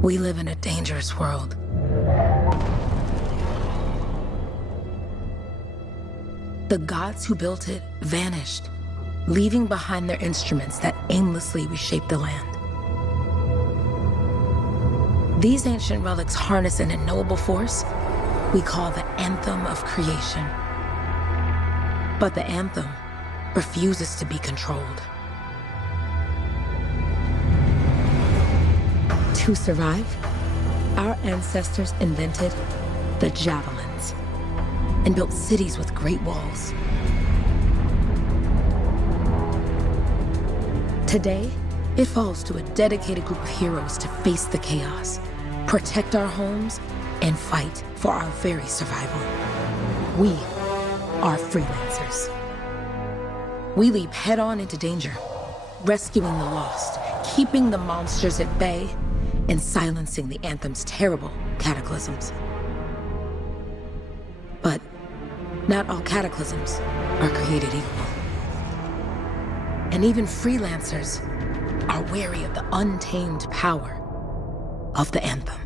We live in a dangerous world. The gods who built it vanished, leaving behind their instruments that aimlessly reshaped the land. These ancient relics harness an unknowable force we call the Anthem of Creation. But the Anthem refuses to be controlled. To survive, our ancestors invented the Javelins and built cities with great walls. Today, it falls to a dedicated group of heroes to face the chaos, protect our homes, and fight for our very survival. We are Freelancers. We leap head-on into danger, rescuing the lost, keeping the monsters at bay, and silencing the Anthem's terrible cataclysms. But not all cataclysms are created equal. And even Freelancers are wary of the untamed power of the Anthem.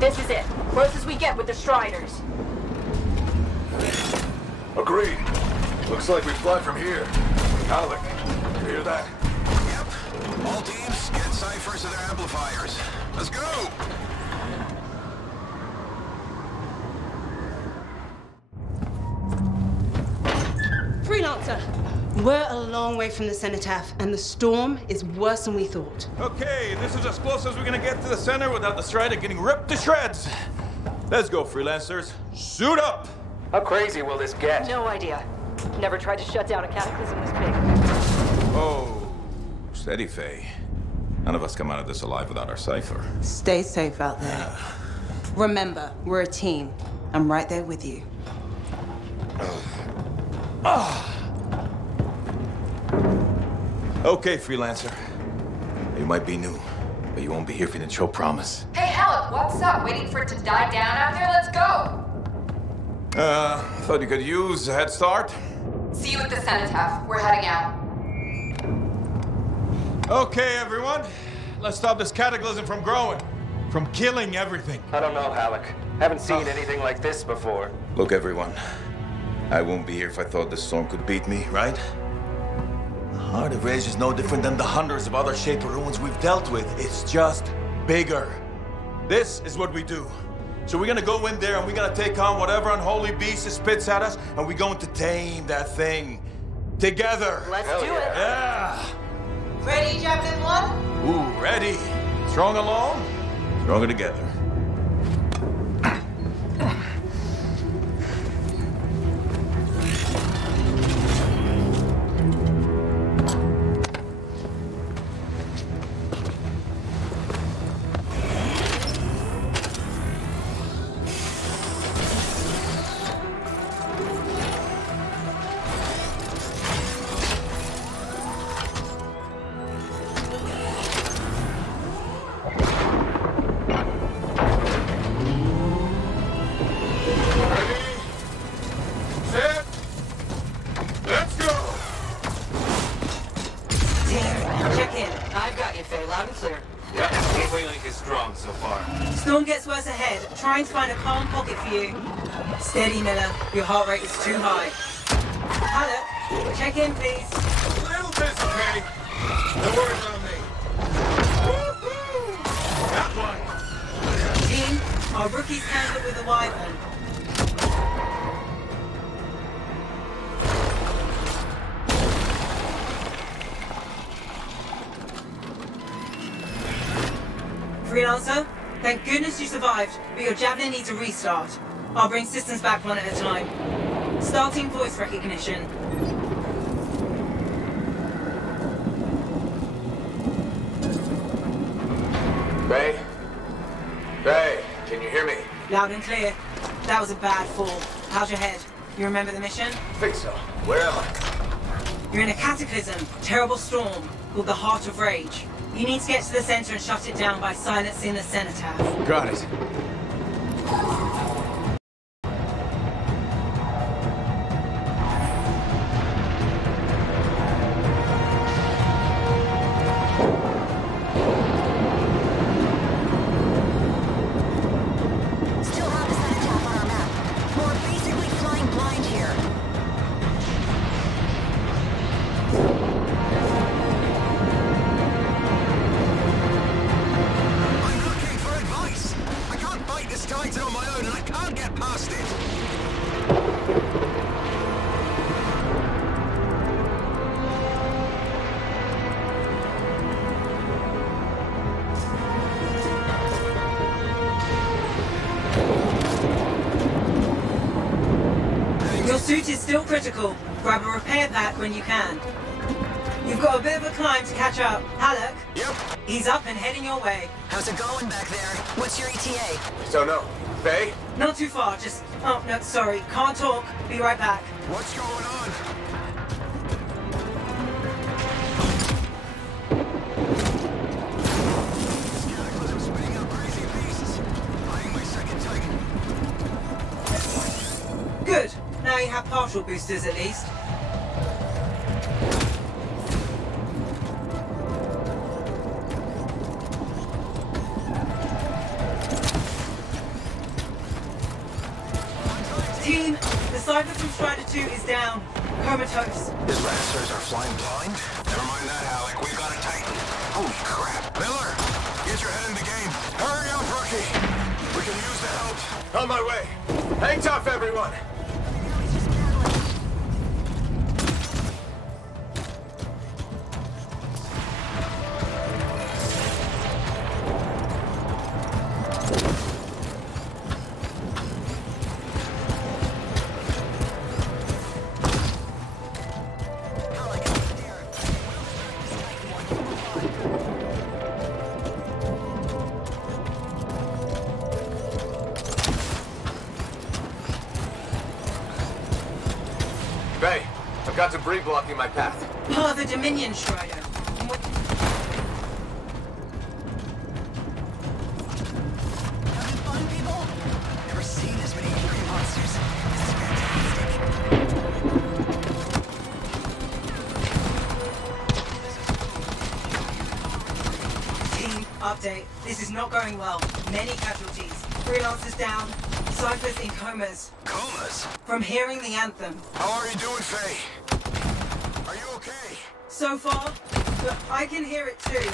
This is it. Close as we get with the Striders. Agreed. Looks like we fly from here. Alec, you hear that? Yep. All teams, get ciphers to their amplifiers. Let's go! Freelancer! We're a long way from the cenotaph, and the storm is worse than we thought. Okay, this is as close as we're gonna get to the center without the Strider getting ripped to shreds. Let's go, Freelancers. Suit up! How crazy will this get? No idea. Never tried to shut down a cataclysm this big. Oh, steady, Faye. None of us come out of this alive without our cipher. Stay safe out there. Remember, we're a team. I'm right there with you. Okay, Freelancer. You might be new, but you won't be here if you didn't show promise. Hey, Alec, what's up? Waiting for it to die down out there? Let's go! Thought you could use a head start. See you at the cenotaph. We're heading out. Okay, everyone. Let's stop this cataclysm from growing, from killing everything. I don't know, Alec. Haven't seen anything like this before. Look, everyone. I won't be here if I thought this storm could beat me, right? The Heart of Rage is no different than the hundreds of other Shaper ruins we've dealt with. It's just bigger. This is what we do. So we're gonna go in there and we're gonna take on whatever unholy beast it spits at us, and we're going to tame that thing. Together. Let's do it. Yeah. Ready, Javelin 1? Ooh, ready. Strong alone, stronger together. Trying to find a calm pocket for you. Steady, Miller. Your heart rate is too high. Hello. Check in, please. A little busy, Kay. No worries on me. Woo-hoo! Got one. Team, our rookies handled with the Wyvern. Freelancer? Thank goodness you survived, but your Javelin needs a restart. I'll bring systems back one at a time. Starting voice recognition. Ray? Ray, can you hear me? Loud and clear. That was a bad fall. How's your head? You remember the mission? Think so. Where am I? You're in a cataclysm, terrible storm, called the Heart of Rage. You need to get to the center and shut it down by silencing the cenotaph. Got it. Still critical. Grab a repair pack when you can. You've got a bit of a climb to catch up. Halleck? Yep. He's up and heading your way. How's it going back there? What's your ETA? So no. Faye? Not too far, just... Oh, no, sorry. Can't talk. Be right back. What's going on? Cataclysm spitting out crazy beasts. Finding my second Titan. Good. Now you have partial boosters at least. Team, the Cypher from Strider 2 is down. Comatose. His lancers are flying blind? Never mind that, Alec. We've got a Titan. Holy crap. Miller, get your head in the game. Hurry up, rookie. We can use the help. On my way. Hang tough, everyone. Faye, I've got debris blocking my path. Part of the Dominion Strider. Having fun, people? Never seen this many angry monsters. This is fantastic. Team, update. This is not going well. Many casualties. Freelancers down. Cyphers in comas. Comas? From hearing the Anthem. How are you doing, Faye? Are you okay? So far, but I can hear it too.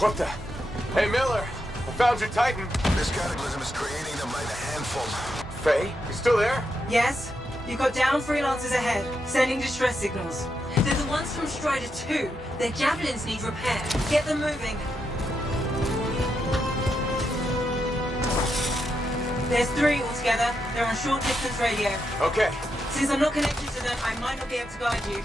What the? Hey, Miller. I found your Titan. This cataclysm is creating them by the handful. Faye, you still there? Yes? You've got down Freelancers ahead, sending distress signals. They're the ones from Strider 2. Their Javelins need repair. Get them moving. There's 3 altogether. They're on short distance radio. Okay. Since I'm not connected to them, I might not be able to guide you.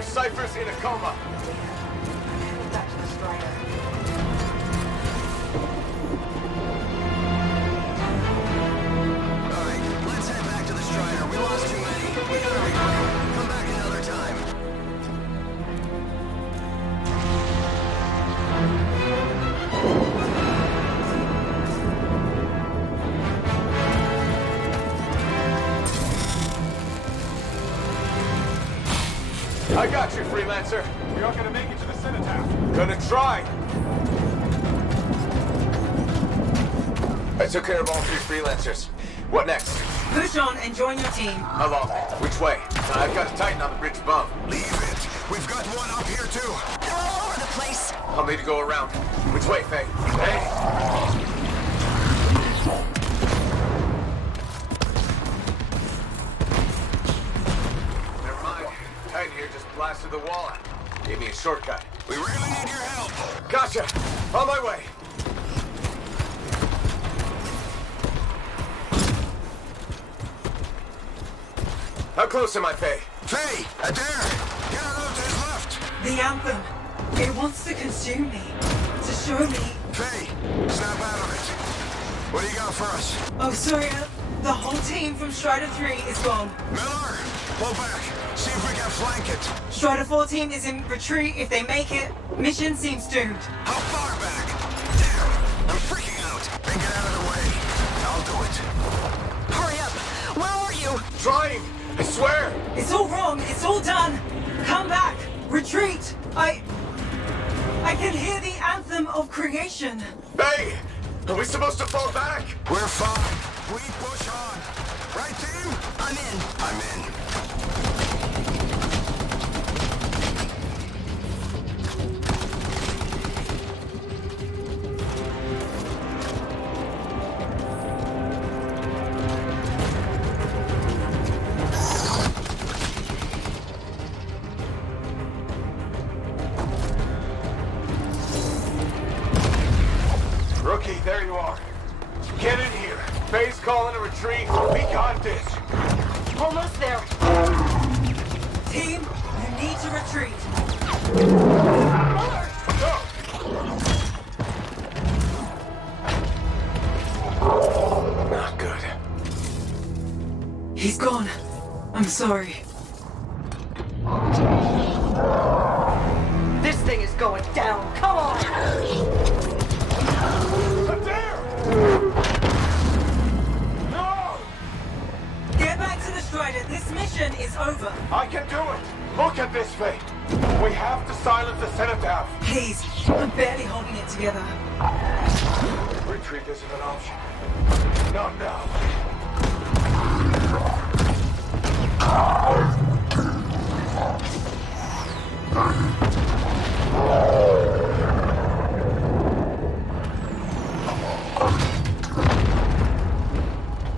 Cypher's in a coma. Heading back to the Strider. All right, let's head back to the Strider. We lost too many. We gotta regroup. Come back another time. I got you, Freelancer. We aren't gonna make it to the cenotaph. Gonna try. took care of all 3 freelancers. What next? Push on and join your team. How long? Which way? I've got a Titan on the bridge above. Leave it. We've got one up here, too. They're all over the place. I'll need to go around. Which way, Faye? Hey! Never mind. Titan here just blasted the wall out. Gave me a shortcut. We really need your help. Gotcha! On my way! How close am I, Faye? Faye, Adair, get out of his left. The Anthem. It wants to consume me. To show me. Faye, snap out of it. What do you got for us? Oh, sorry. The whole team from Strider 3 is gone. Miller, pull back. See if we can flank it. Strider 14 is in retreat. If they make it, mission seems doomed. How far back? Damn, I'm freaking out. Then get out of the way. I'll do it. Hurry up. Where are you? Trying! I swear! It's all wrong. It's all done. Come back. Retreat. I can hear the anthem of creation. Faye! Are we supposed to fall back? We're fine. We push on. Right, team? I'm in. I'm in. Rookie, there you are. Get in here. Faye's calling a retreat. We got this. Almost there. Team, you need to retreat. Go! Not good. He's gone. I'm sorry. This thing is going down. Come on! Adair! No! Get back to the Strider. This mission is over. I can do it! Look at this, Faye! We have to silence the cenotaph! Please, I'm barely holding it together. Retreat isn't an option. Not now.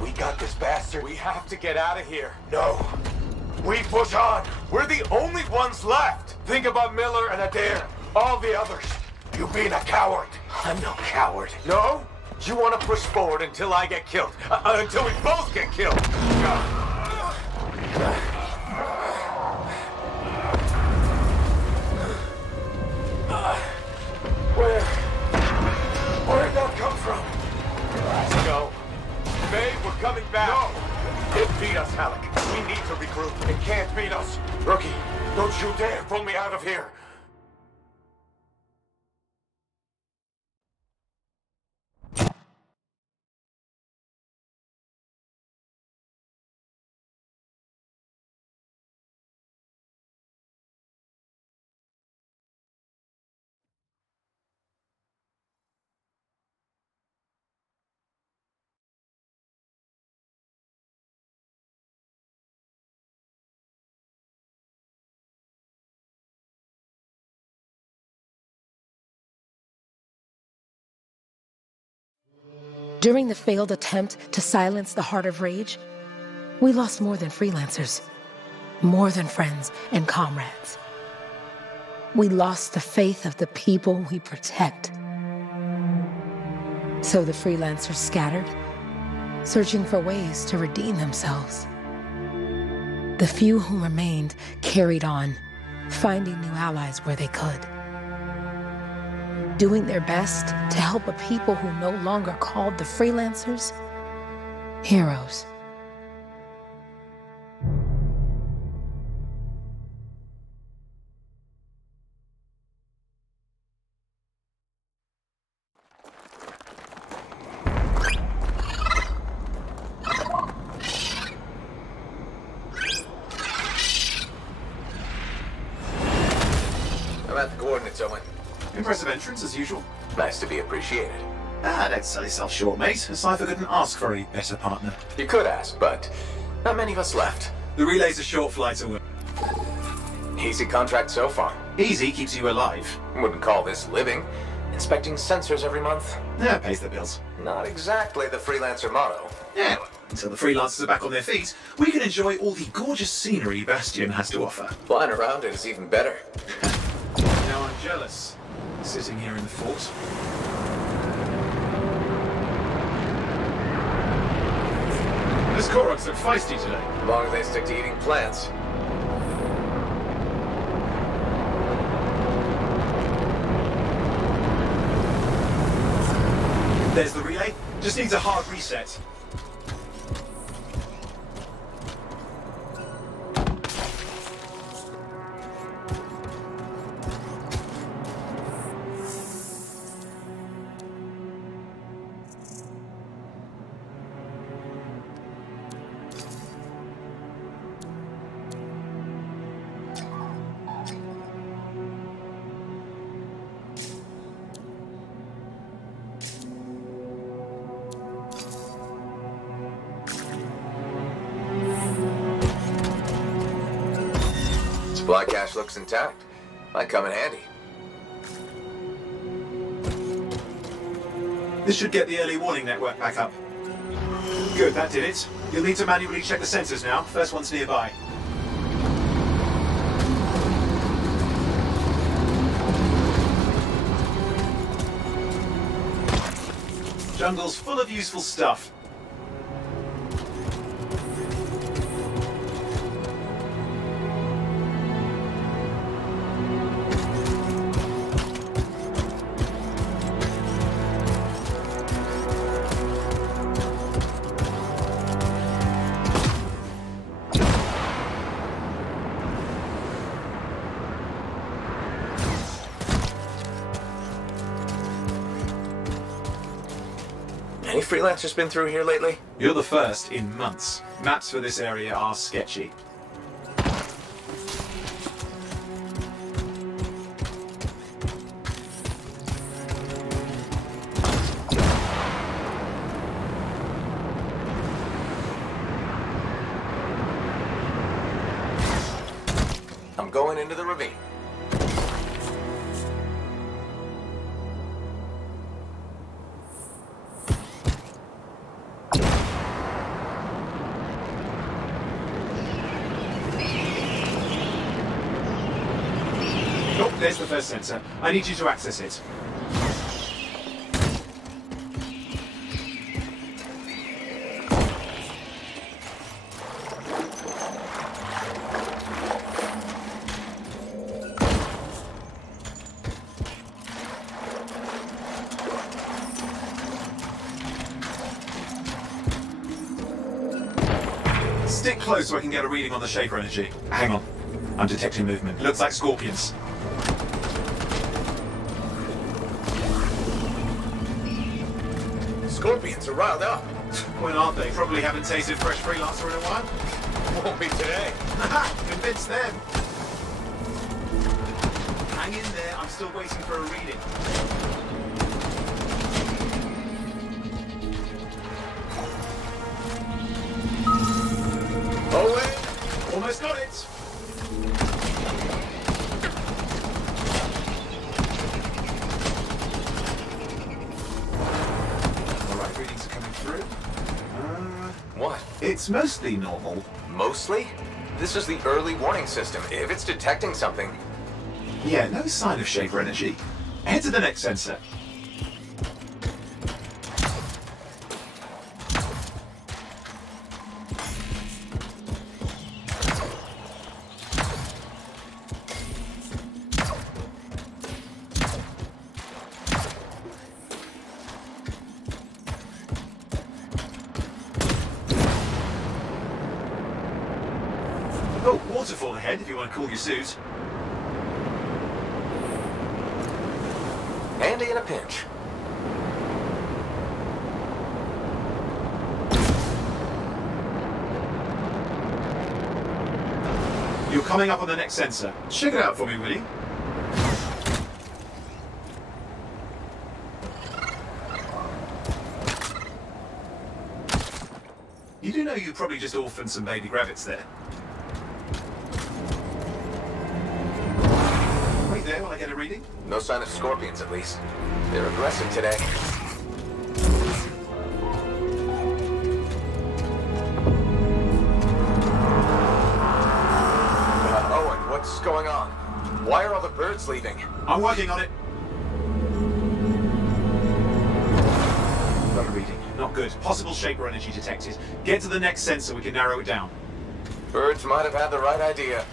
We got this bastard. We have to get out of here. No. We push on. We're the only ones left. Think about Miller and Adair. All the others. You being a coward. I'm no coward. No? You want to push forward until I get killed. Until we both get killed. Where'd that come from? Let's go. Faye, we're coming back. No! It beat us, Halleck. We need to regroup. It can't beat us. Rookie, don't you dare pull me out of here. During the failed attempt to silence the Heart of Rage, we lost more than freelancers, more than friends and comrades. We lost the faith of the people we protect. So the freelancers scattered, searching for ways to redeem themselves. The few who remained carried on, finding new allies where they could. Doing their best to help a people who no longer called the freelancers heroes. I'm at the coordinates, Owen. Impressive entrance, as usual. Nice to be appreciated. Ah, don't sell yourself short, mate. A cipher couldn't ask for a better partner. You could ask, but not many of us left. The relay's a short flight away. Easy contract so far. Easy keeps you alive. Wouldn't call this living. Inspecting sensors every month. Yeah, pays the bills. Not exactly the freelancer motto. Yeah, well, until the freelancers are back on their feet, we can enjoy all the gorgeous scenery Bastion has to offer. Flying around it is even better. Now I'm jealous, sitting here in the fort. This Koroks look feisty today. As long as they stick to eating plants. There's the relay. Just needs a hard reset. Supply cache looks intact. Might come in handy. This should get the early warning network back up. Good, that did it. You'll need to manually check the sensors now. First one's nearby. Jungle's full of useful stuff. Any freelancers been through here lately? You're the first in months. Maps for this area are sketchy. I'm going into the ravine. Oh, there's the first sensor. I need you to access it. Stick close so I can get a reading on the shaper energy. Hang on. I'm detecting movement. Looks like scorpions. Scorpions are riled up. When aren't they? Probably haven't tasted fresh freelancer in a while. Won't be today. Convince them. Hang in there. I'm still waiting for a reading. Oh, wait. Almost got it. All right, readings are coming through. What? It's mostly normal. Mostly? This is the early warning system. If it's detecting something... Yeah, no sign of shaper energy. Head to the next sensor. Oh, waterfall ahead if you want to cool your suit. Handy in a pinch. You're coming up on the next sensor. Check it out for me, will you? You do know you probably just orphaned some baby rabbits there. Wait there while I get a reading. No sign of scorpions, at least. They're aggressive today. Owen, what's going on? Why are all the birds leaving? I'm working on it. Got a reading. Not good. Possible shaper energy detected. Get to the next sensor, we can narrow it down. Birds might have had the right idea.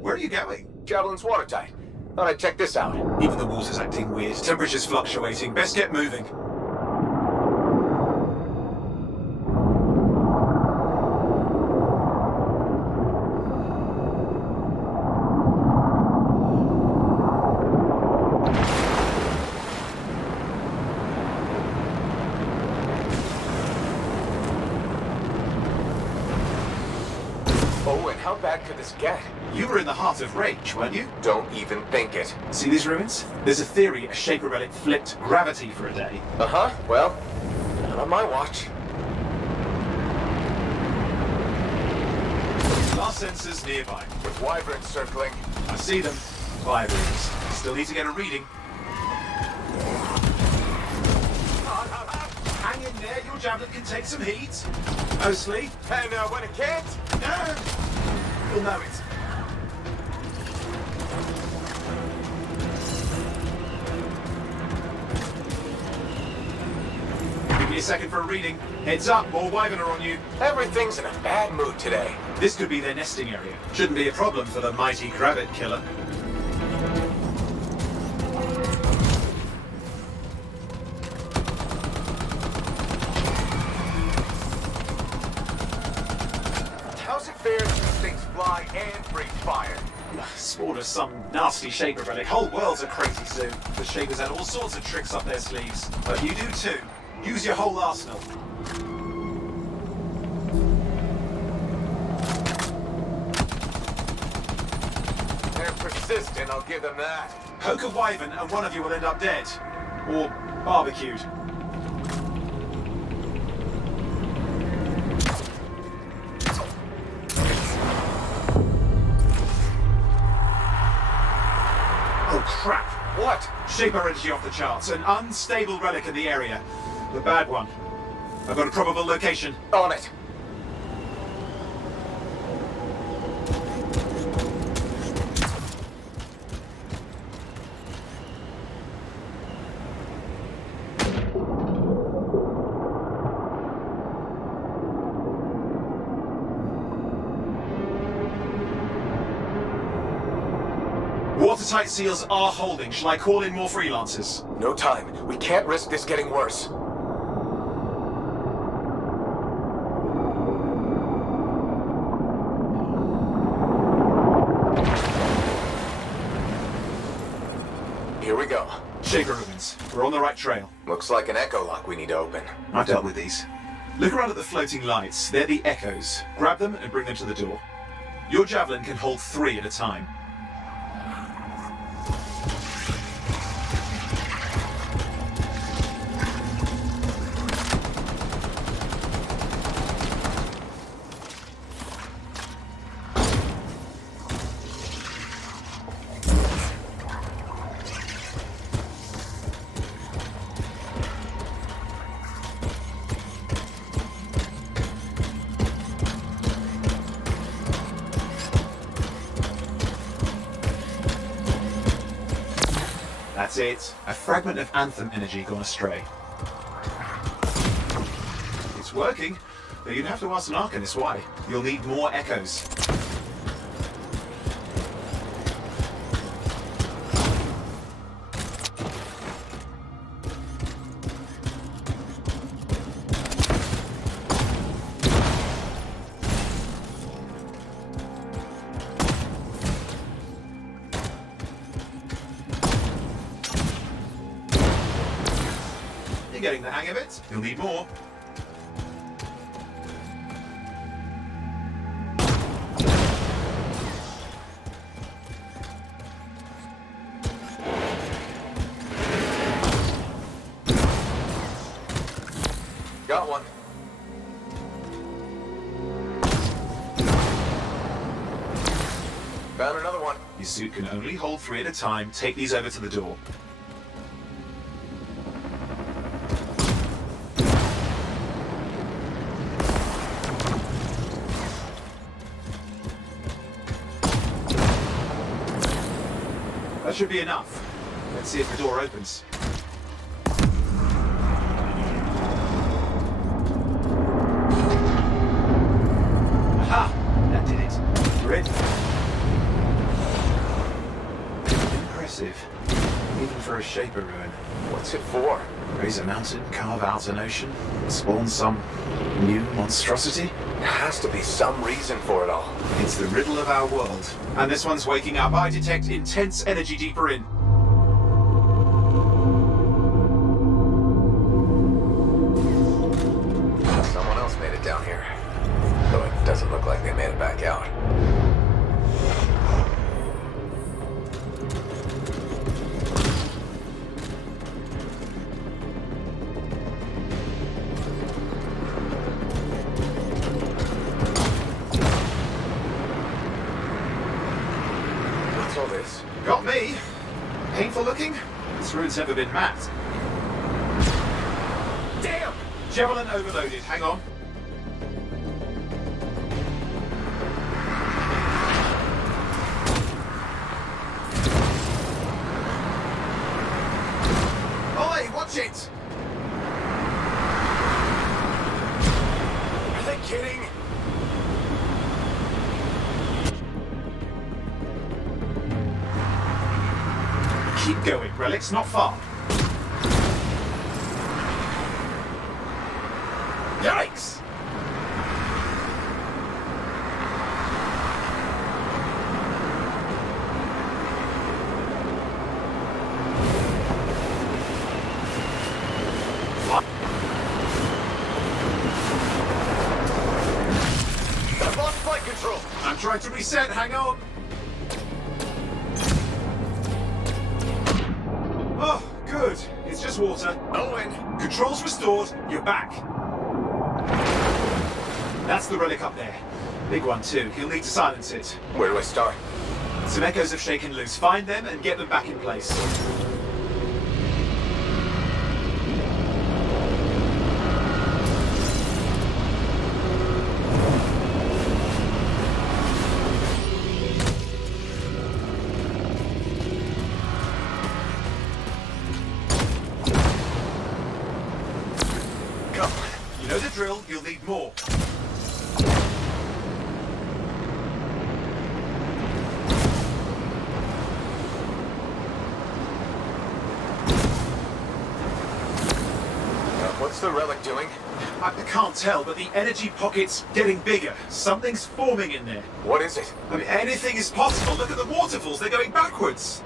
Where are you going? Javelin's watertight. Thought I'd check this out. Even the water's acting weird. Temperature's fluctuating. Best get moving. Owen, how bad could this get? You were in the heart of rage, weren't you? Don't even think it. See these ruins? There's a theory a shaper relic flipped gravity for a day. Uh-huh. Well, not on my watch. Last sensors nearby. With wyverns circling. I see them. Wyverns. Still need to get a reading. Hang in there, your Javelin can take some heat. Mostly. And when it can't? You'll know it. Give me a second for a reading. Heads up, more wyvern are on you. Everything's in a bad mood today. This could be their nesting area. Shouldn't be a problem for the mighty covet killer. How's it fair that these things fly and breathe fire? Spawned of some nasty shaper relic. Whole world's a crazy zoo. The shapers had all sorts of tricks up their sleeves. But you do too. Use your whole arsenal. They're persistent, I'll give them that. Poke a wyvern and one of you will end up dead. Or barbecued. Oh crap! What? Shaper energy off the charts. An unstable relic in the area. The bad one. I've got a probable location. On it. Watertight seals are holding. Shall I call in more freelancers? No time. We can't risk this getting worse. Here we go. Shaper ruins. We're on the right trail. Looks like an echo lock we need to open. I've dealt with these. Look around at the floating lights. They're the echoes. Grab them and bring them to the door. Your Javelin can hold 3 at a time. That's it. A fragment of Anthem energy gone astray. It's working, but you'd have to ask an Arcanist why. You'll need more echoes. You're getting the hang of it. You'll need more. Got one. Found another one. Your suit can only hold 3 at a time. Take these over to the door. That should be enough. Let's see if the door opens. Aha! That did it. Ready? Impressive. Even for a shaper ruin. What's it for? Raise a mountain, carve out an ocean, spawn some new monstrosity? There has to be some reason for it all. It's the riddle of our world. And this one's waking up. I detect intense energy deeper in. Someone else made it down here. Though it doesn't look like they made it back out. What's all this? Got me. Painful looking? This ruin's never been mapped. Damn! Javelin overloaded. Hang on. Oi, watch it! Are they kidding? Keep going. Relic's not far. Yikes! I've lost flight control. I'm trying to reset. Hang on. Oh, good. It's just water. Owen! Controls restored. You're back. That's the relic up there. Big one too. He'll need to silence it. Where do I start? Some echoes have shaken loose. Find them and get them back in place. Come on. You know the drill. You'll need more. What's the relic doing? I can't tell, but the energy pocket's getting bigger. Something's forming in there. What is it? I mean, anything is possible. Look at the waterfalls. They're going backwards.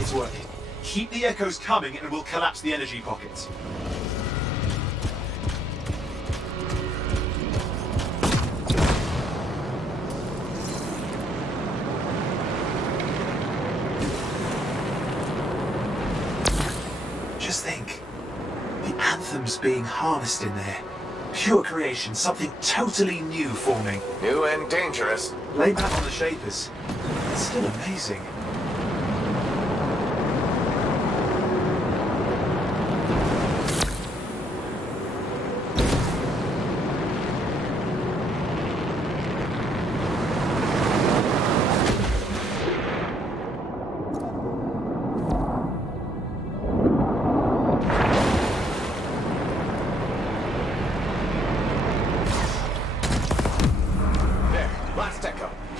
It's working. Keep the echoes coming and we'll collapse the energy pocket. Just think. The Anthem's being harnessed in there. Pure creation, something totally new forming. New and dangerous. Lay back on the Shapers. It's still amazing.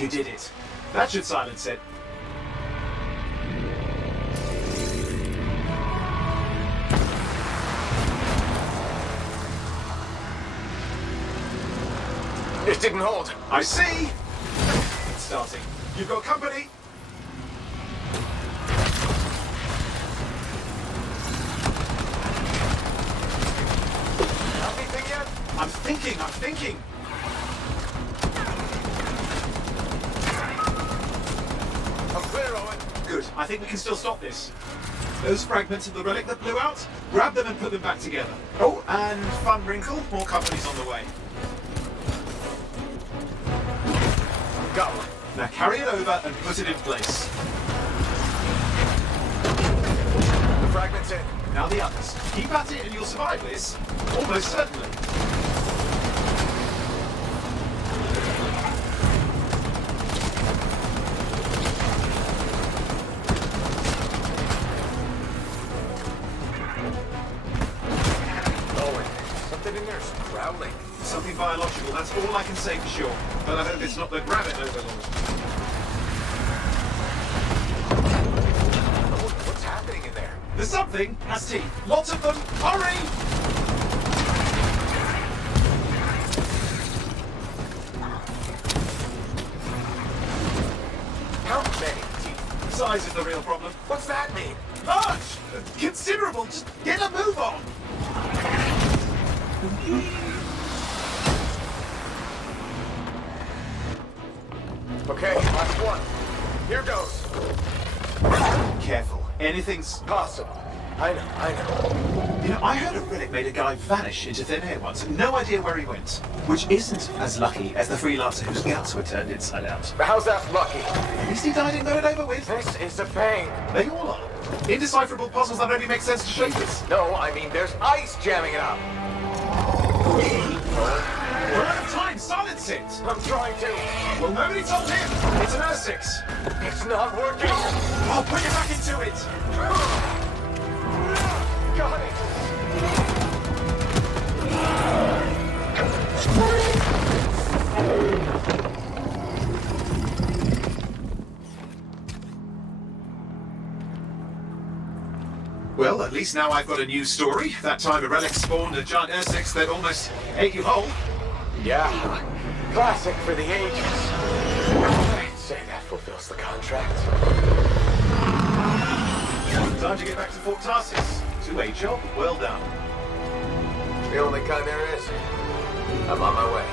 You did it. That should silence it. It didn't hold. I see! It's starting. You've got company. Anything yet? I'm thinking. I'm clear, Owen. Good. I think we can still stop this. Those fragments of the relic that blew out, grab them and put them back together. Oh, and fun wrinkle, more company's on the way. Got one. Now carry it over and put it in place. The fragment's in. Now the others. Keep at it and you'll survive this. Almost certainly. Owen, something in there's growling. Something biological, that's all I can say for sure. But I hope it's not the gravit overlord. What's happening in there? There's something, has teeth. Lots of them. Hurry! How many teeth? Size is the real problem. What's that mean? Large! Considerable! Just get a move on! Okay, last one. Here goes. Careful. Anything's Possible. I know. You know, I heard a relic made a guy vanish into thin air once. No idea where he went. Which isn't as lucky as the freelancer whose guts were turned inside out. But how's that lucky? At least he died and got it over with. This is a pain. They all are. Indecipherable puzzles that only make sense to shapers. No, I mean there's ice jamming it up. We're out of time. Silence it. I'm trying to. Well, nobody told him. It's an R6. It's not working. I'll put you back into it. Got it. Well, at least now I've got a new story. That time a relic spawned a giant R6 that almost ate you whole. Yeah. Classic for the ages. I'd say that fulfills the contract. Time to get back to Fort Tarsis. Two-way job, well done. The only kind there is. I'm on my way.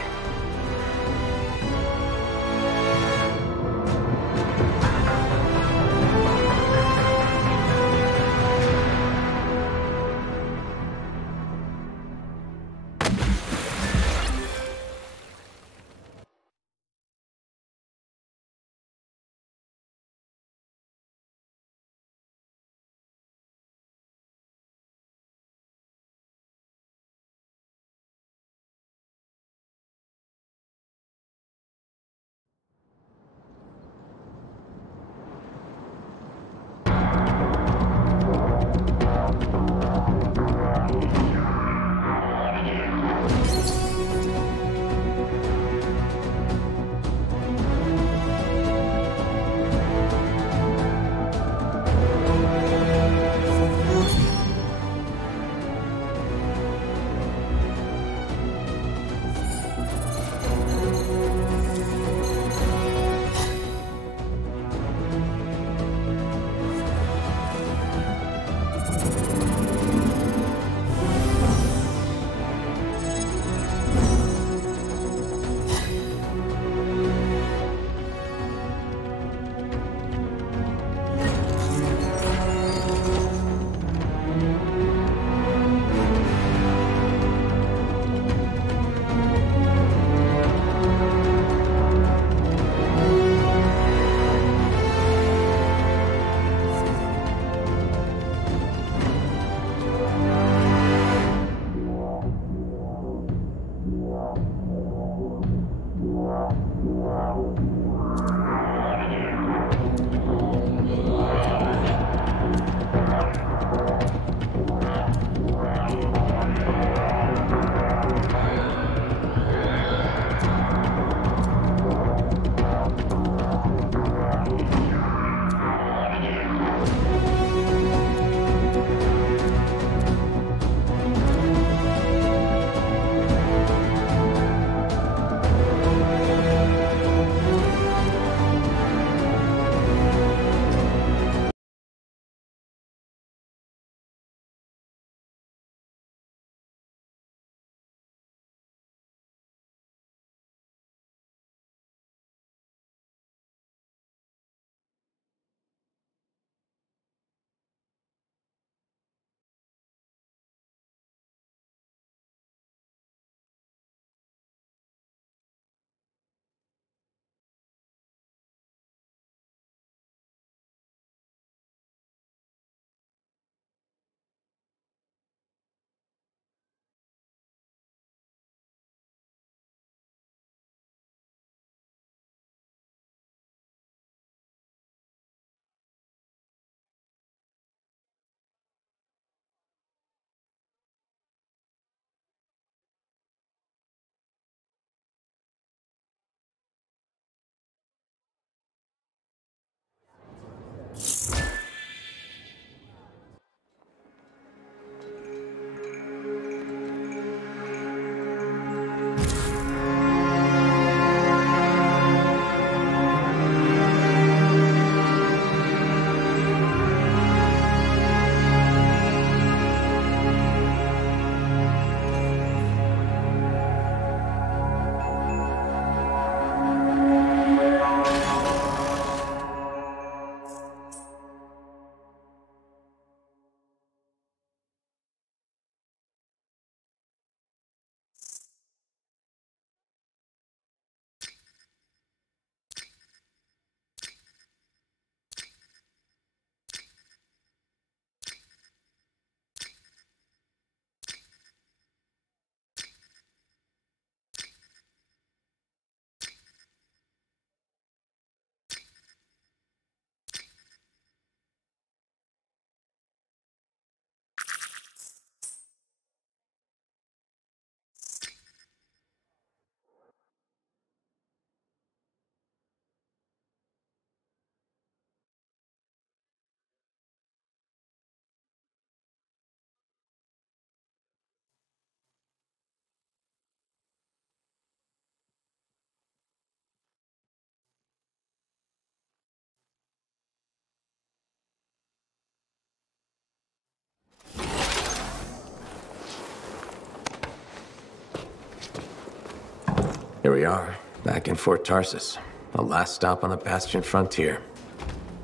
Here we are, back in Fort Tarsus. The last stop on the Bastion frontier.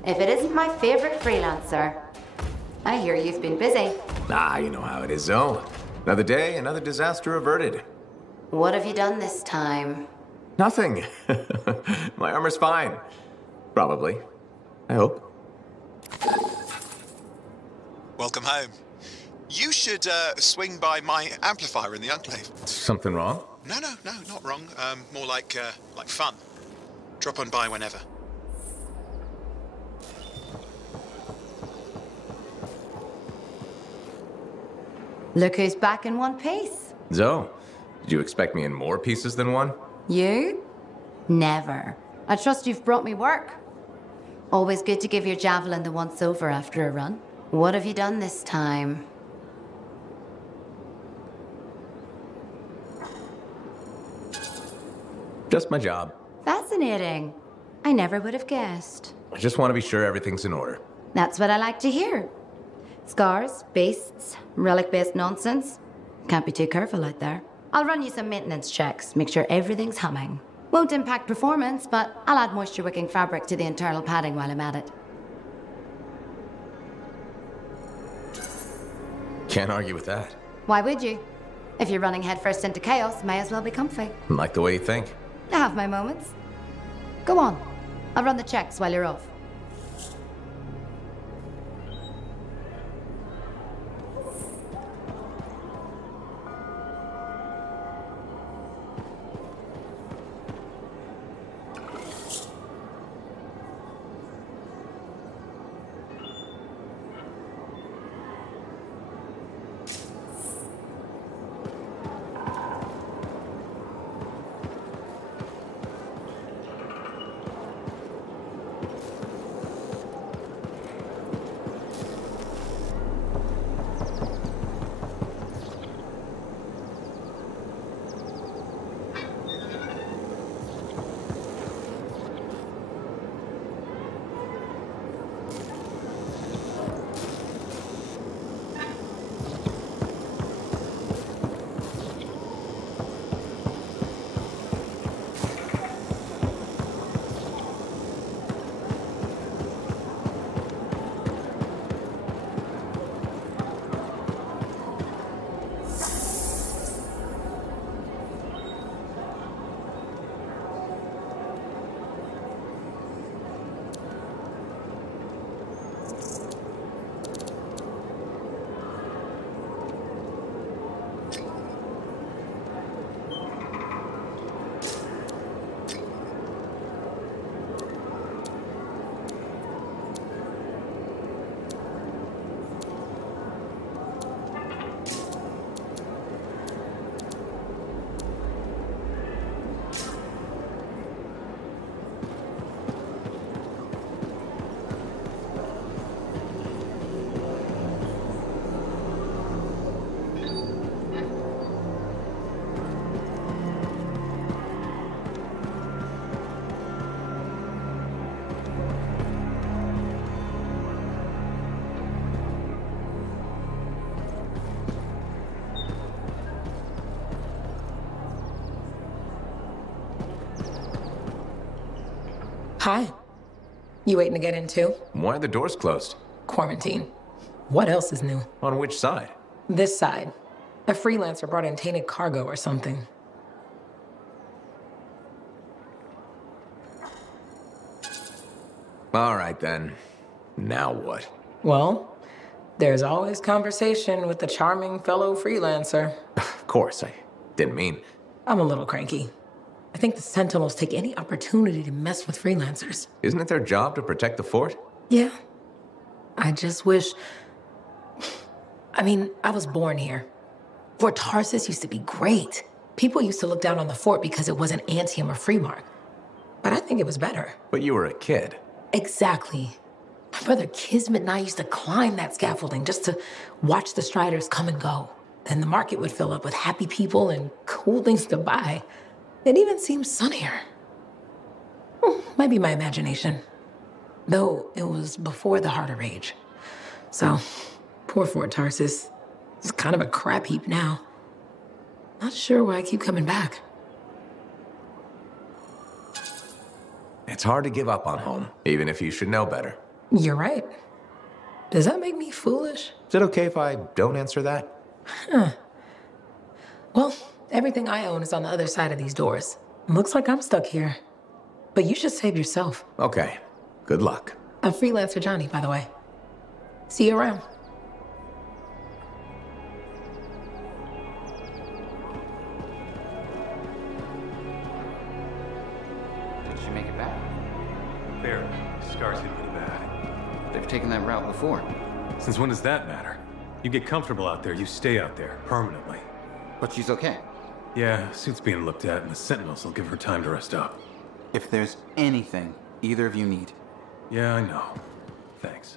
If it isn't my favorite freelancer. I hear you've been busy. Ah, you know how it is, Zoe. Another day, another disaster averted. What have you done this time? Nothing. My armor's fine. Probably. I hope. Welcome home. You should swing by my amplifier in the Enclave. Something wrong? No, not wrong. More like fun. Drop on by whenever. Look who's back in one piece. Zoe, did you expect me in more pieces than one? You? Never. I trust you've brought me work. Always good to give your Javelin the once-over after a run. What have you done this time? Just my job. Fascinating. I never would have guessed. I just want to be sure everything's in order. That's what I like to hear. Scars, beasts, relic-based nonsense. Can't be too careful out there. I'll run you some maintenance checks, make sure everything's humming. Won't impact performance, but I'll add moisture-wicking fabric to the internal padding while I'm at it. Can't argue with that. Why would you? If you're running headfirst into chaos, may as well be comfy. Like the way you think. I have my moments. Go on. I'll run the checks while you're off. Hi. You waiting to get in too? Why are the doors closed? Quarantine. What else is new? On which side? This side. A freelancer brought in tainted cargo or something. All right then. Now what? Well, there's always conversation with the charming fellow freelancer. Of course, I didn't mean... I'm a little cranky. I think the Sentinels take any opportunity to mess with freelancers. Isn't it their job to protect the fort? Yeah. I just wish... I mean, I was born here. Fort Tarsus used to be great. People used to look down on the fort because it wasn't Anthem or Freemark. But I think it was better. But you were a kid. Exactly. My brother Kismet and I used to climb that scaffolding just to watch the Striders come and go. Then the market would fill up with happy people and cool things to buy. It even seems sunnier. Might be my imagination. Though it was before the Harder Age. So, poor Fort Tarsus. It's kind of a crap heap now. Not sure why I keep coming back. It's hard to give up on home, even if you should know better. You're right. Does that make me foolish? Is it okay if I don't answer that? Well, everything I own is on the other side of these doors. Looks like I'm stuck here. But you should save yourself. Okay. Good luck. I'm Freelancer Johnny, by the way. See you around. Did she make it back? Barely. Scars seem pretty bad. They've taken that route before. Since when does that matter? You get comfortable out there, you stay out there, permanently. But she's okay. Yeah, suit's being looked at, and the Sentinels will give her time to rest up. If there's anything either of you need. Yeah, I know. Thanks.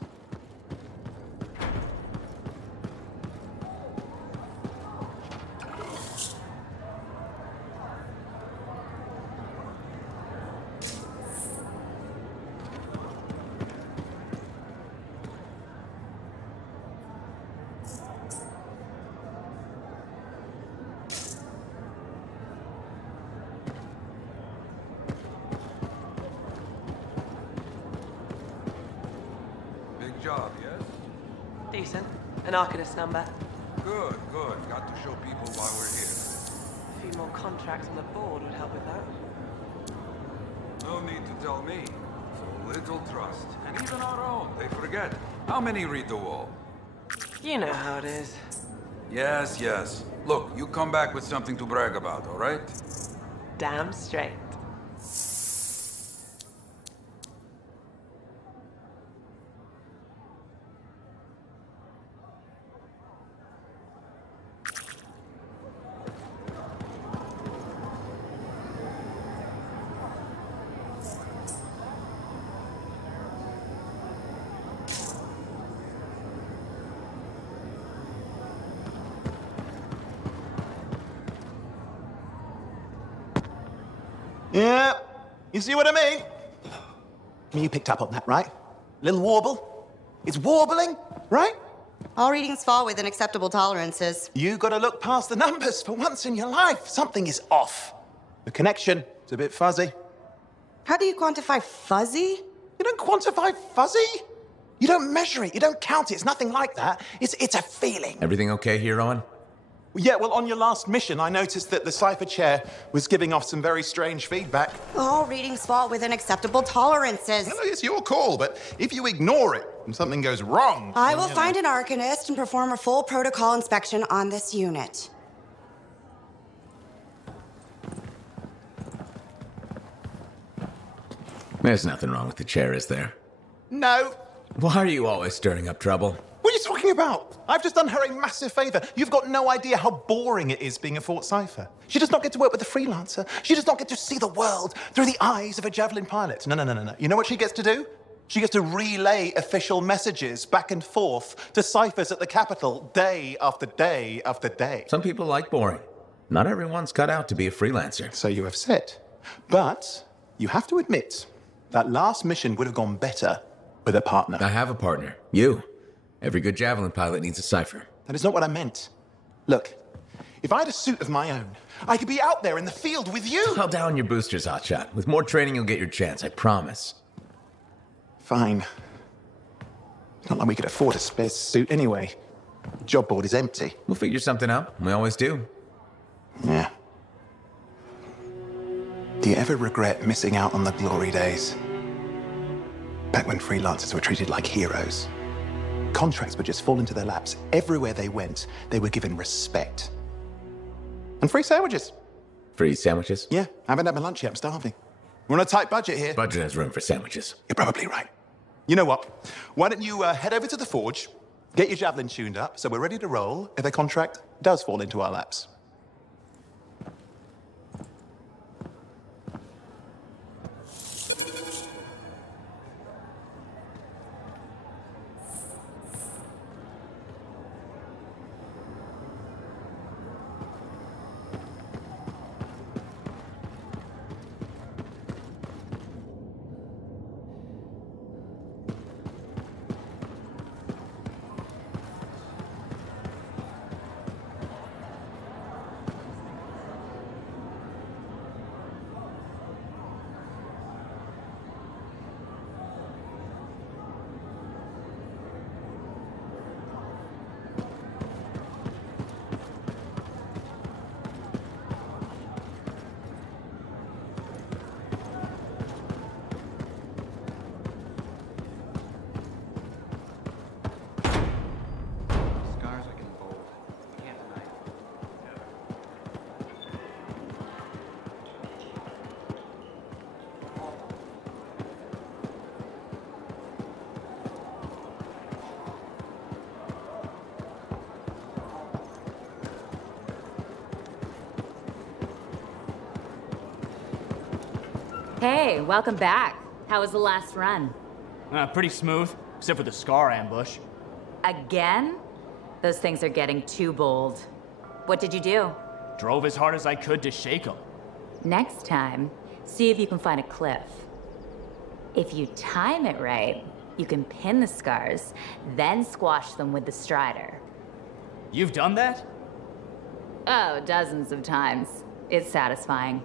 Job, yes? Decent. An Arcanist number. Good, good. Got to show people why we're here. A few more contracts on the board would help with that. No need to tell me. So little trust. And even our own, they forget. How many read the wall? You know how it is. Yes, yes. Look, you come back with something to brag about, all right? Damn straight. Yeah, you see what I mean? You picked up on that, right? Little warble? It's warbling, right? All readings fall within acceptable tolerances. You gotta look past the numbers for once in your life. Something is off. The connection is a bit fuzzy. How do you quantify fuzzy? You don't quantify fuzzy? You don't measure it, you don't count it, it's nothing like that. It's a feeling. Everything okay here, Owen? Yeah, well, on your last mission, I noticed that the Cypher Chair was giving off some very strange feedback. All readings fall within acceptable tolerances. No, it's your call, but if you ignore it and something goes wrong... I will find an Arcanist and perform a full protocol inspection on this unit. There's nothing wrong with the chair, is there? No. Why are you always stirring up trouble? What are you talking about? I've just done her a massive favor. You've got no idea how boring it is being a Fort Cypher. She does not get to work with a freelancer. She does not get to see the world through the eyes of a Javelin pilot. No. You know what she gets to do? She gets to relay official messages back and forth to ciphers at the capital day after day after day. Some people like boring. Not everyone's cut out to be a freelancer. So you have said. But you have to admit, that last mission would have gone better with a partner. I have a partner. You. Every good Javelin pilot needs a cipher. That is not what I meant. Look, if I had a suit of my own, I could be out there in the field with you. Call down your boosters, hotshot. With more training, you'll get your chance, I promise. Fine. It's not like we could afford a spare suit anyway. The job board is empty. We'll figure something out. We always do. Yeah. Do you ever regret missing out on the glory days? Back when freelancers were treated like heroes. Contracts would just fall into their laps. Everywhere they went, they were given respect. And free sandwiches. Free sandwiches? Yeah, I haven't had my lunch yet. I'm starving. We're on a tight budget here. Budget has room for sandwiches. You're probably right. You know what? Why don't you head over to the forge, get your Javelin tuned up, so we're ready to roll if a contract does fall into our laps. Hey, welcome back. How was the last run? Pretty smooth, except for the Scar ambush. Again? Those things are getting too bold. What did you do? Drove as hard as I could to shake them. Next time, see if you can find a cliff. If you time it right, you can pin the Scars, then squash them with the Strider. You've done that? Oh, dozens of times. It's satisfying.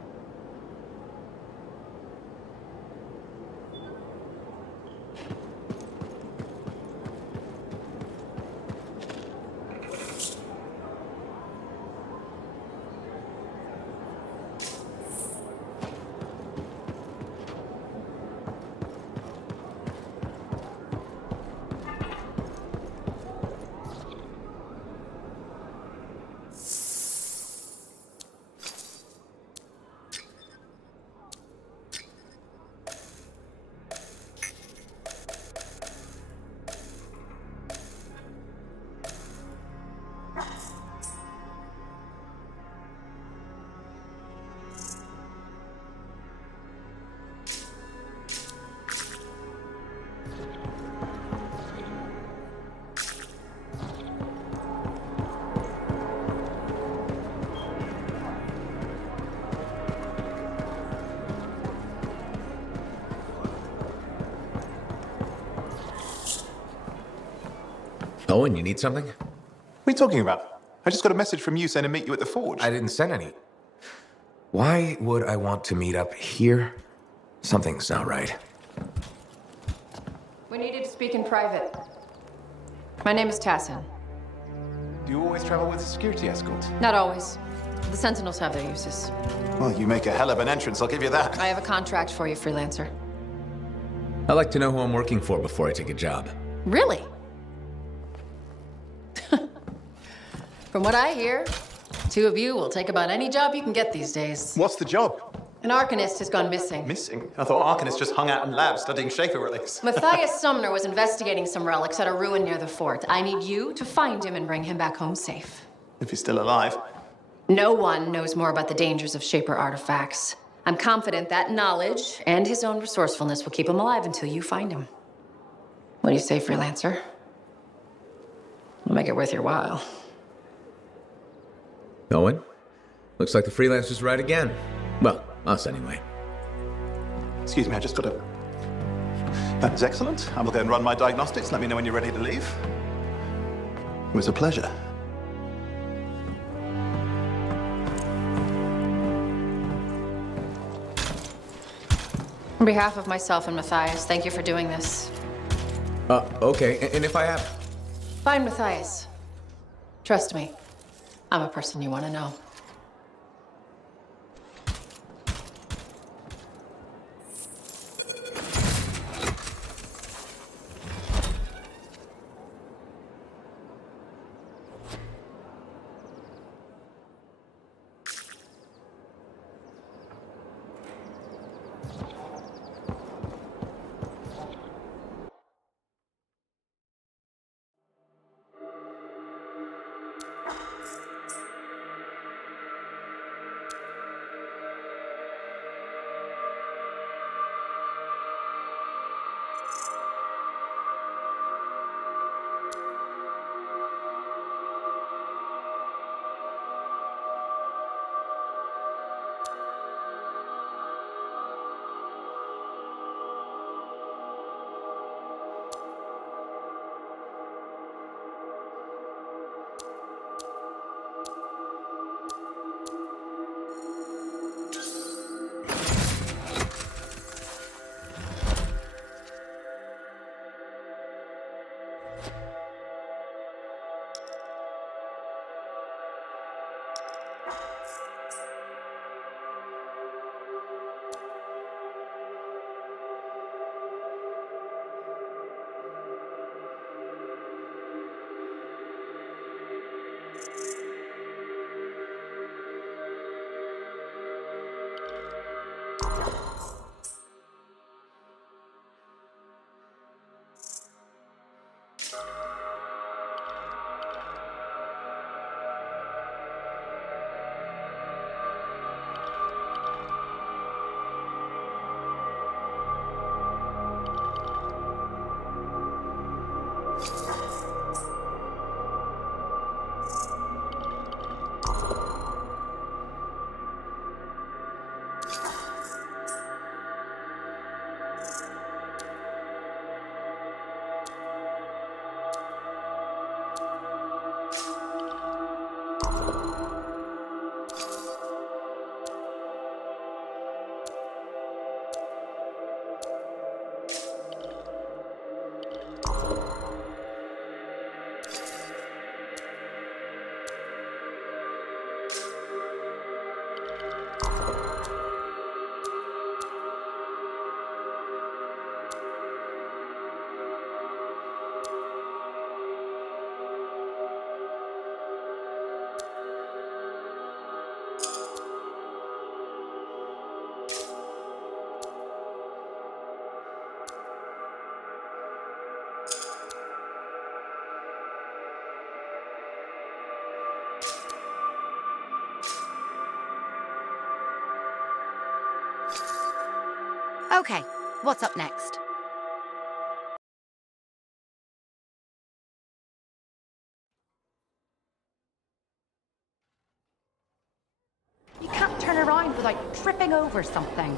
Owen, you need something? What are you talking about? I just got a message from you saying to meet you at the forge. I didn't send any. Why would I want to meet up here? Something's not right. We needed to speak in private. My name is Tassin. Do you always travel with a security escort? Not always. The Sentinels have their uses. Well, you make a hell of an entrance, I'll give you that. I have a contract for you, Freelancer. I like to know who I'm working for before I take a job. Really? From what I hear, two of you will take about any job you can get these days. What's the job? An Arcanist has gone missing. Missing? I thought Arcanists just hung out in labs studying Shaper relics. Matthias Sumner was investigating some relics at a ruin near the fort. I need you to find him and bring him back home safe. If he's still alive. No one knows more about the dangers of Shaper artifacts. I'm confident that knowledge and his own resourcefulness will keep him alive until you find him. What do you say, Freelancer? We'll make it worth your while. Owen? Looks like the Freelancers right again. Well, us anyway. Excuse me, I just got a... That is excellent. I will go and run my diagnostics. Let me know when you're ready to leave. It was a pleasure. On behalf of myself and Matthias, thank you for doing this. Okay. And if I have... Find Matthias. Trust me. I'm a person you want to know. Okay, what's up next? You can't turn around without tripping over something.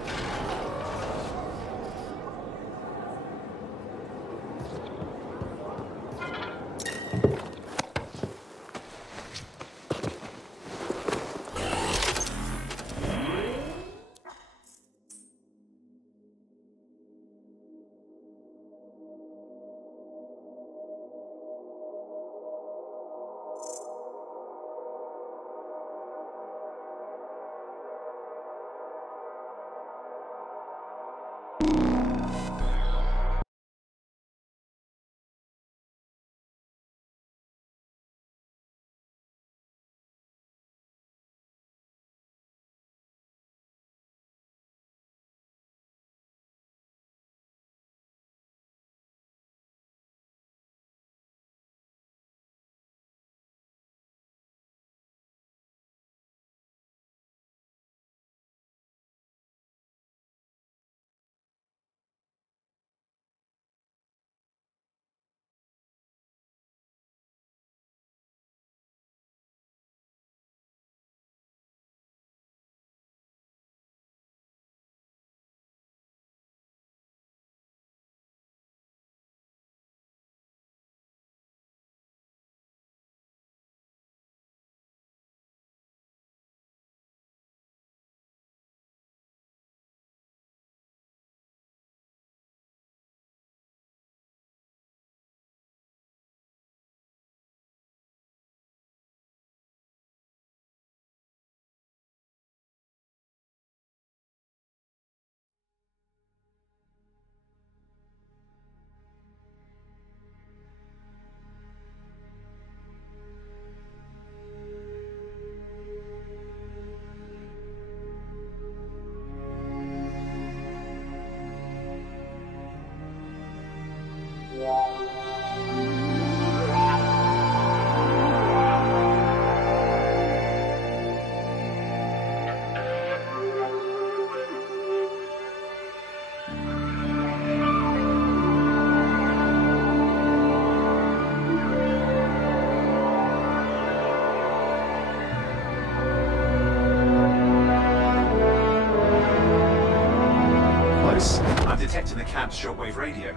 I'm detecting the cab's shortwave radio.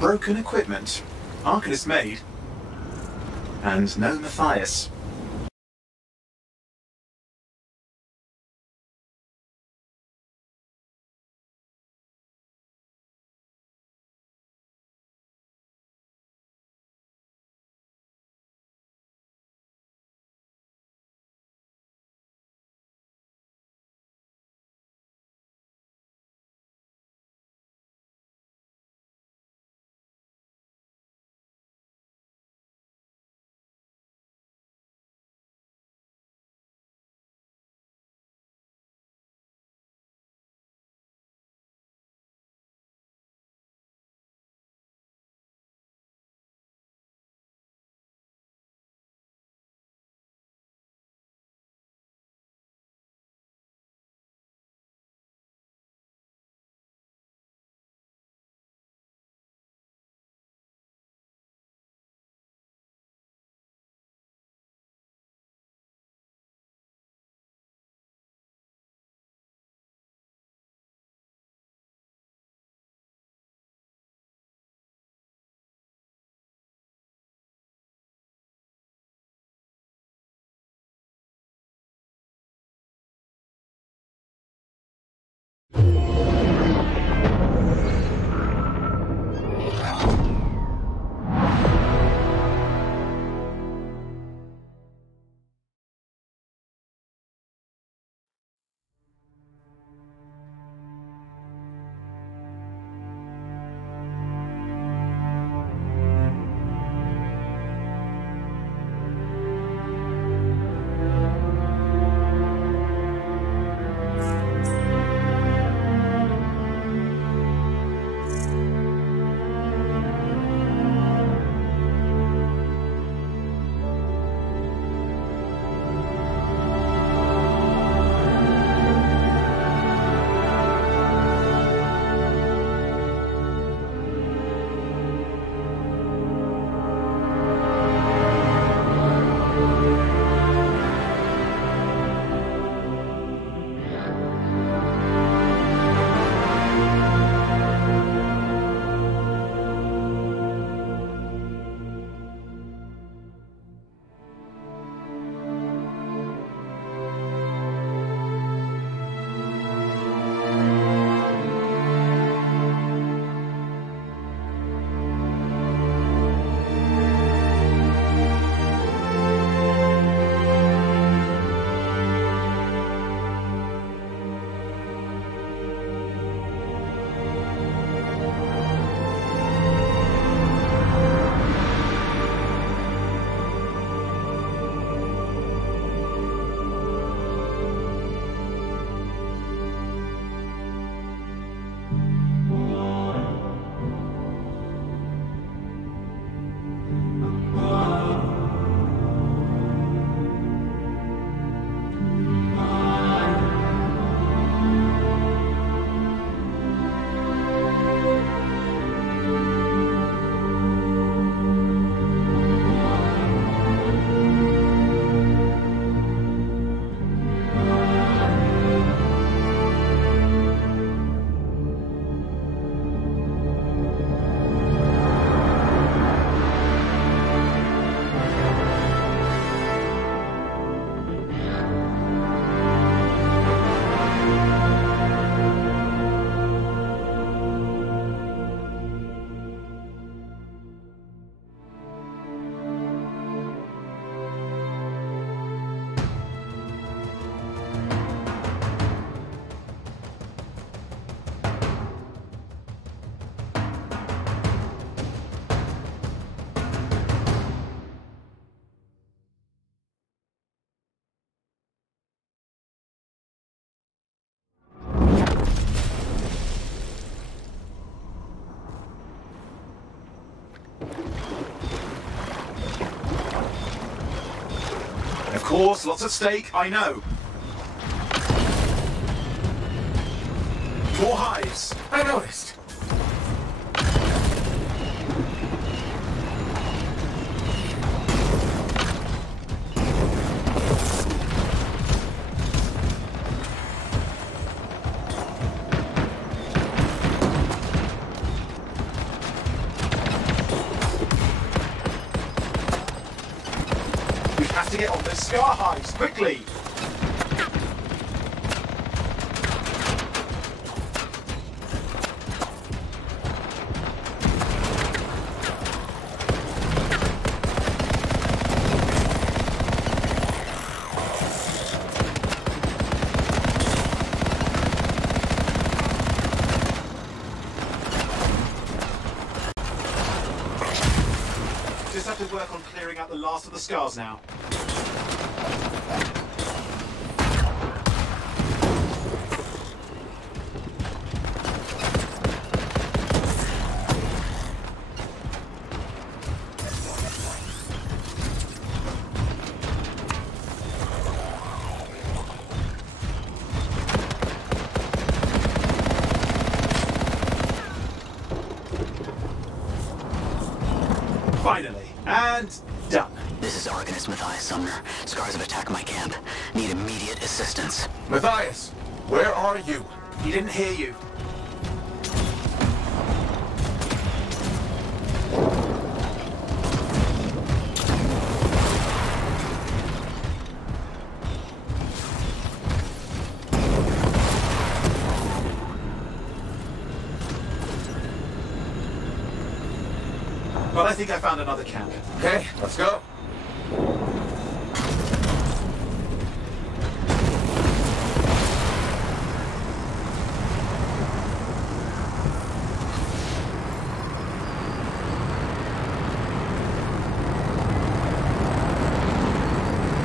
Broken equipment. Arcanist made. And no Matthias. course, lots at stake, I know. More hives. I noticed. We have to get on those scar hives, quickly! Just have to work on clearing out the last of the scars now. Finally. And done. This is Arcanist Matthias Sumner. Scars have attacked my camp. Need immediate assistance. Matthias, where are you? He didn't hear you. But I think I found another camp. Okay, let's go.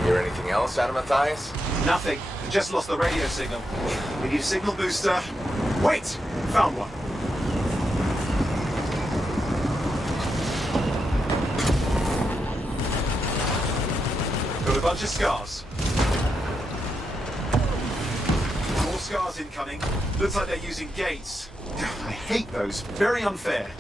Hear anything else out of Matthias? Nothing. We just lost the radio signal. We need a signal booster. Wait! Found one. Got a bunch of scars. More scars incoming. Looks like they're using gates. I hate those. Very unfair.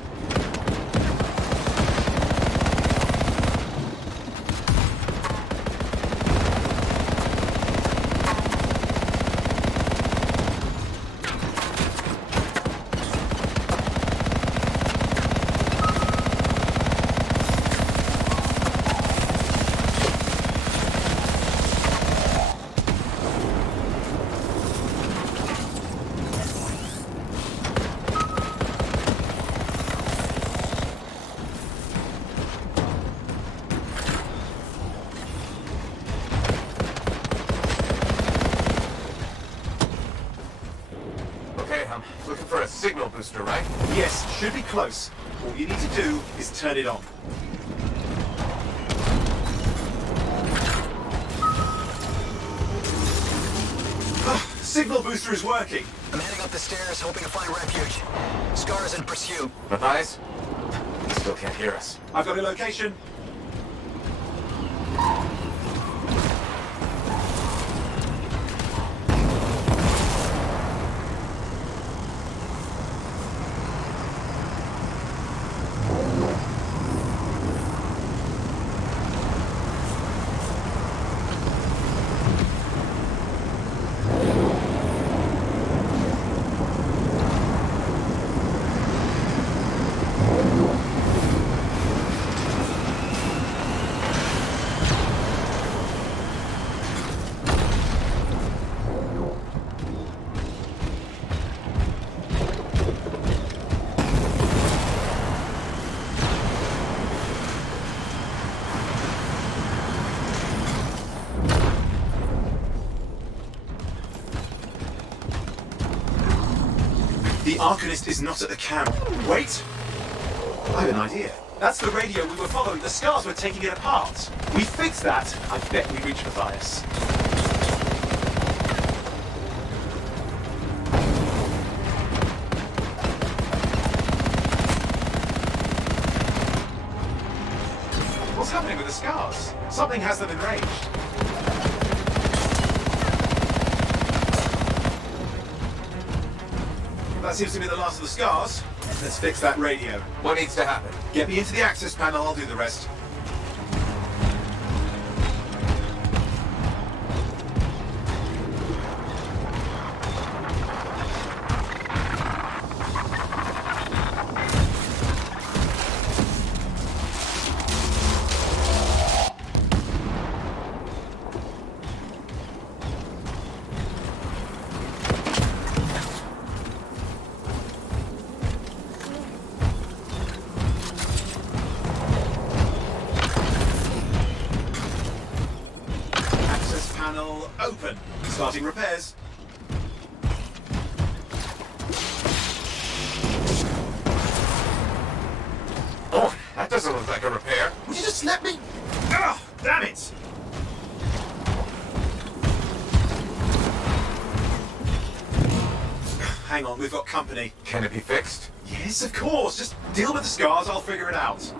I'm looking for a signal booster, right? Yes, should be close. All you need to do is turn it on. The signal booster is working. I'm heading up the stairs, hoping to find refuge. Scars in pursuit. Matthias? He still can't hear us. I've got a location. The Arcanist is not at the camp. Wait! I have an idea. That's the radio we were following. The scars were taking it apart. We fixed that. I bet we reach Matthias. What's happening with the scars? Something has them enraged. that seems to be the last of the scars. Let's fix that radio. What needs to happen? Get me into the access panel, I'll do the rest. Panel open. Starting repairs. Oh, that doesn't look like a repair. Would you just let me? Oh, damn it! Hang on, we've got company. Can it be fixed? Yes, of course. Just deal with the scars, I'll figure it out.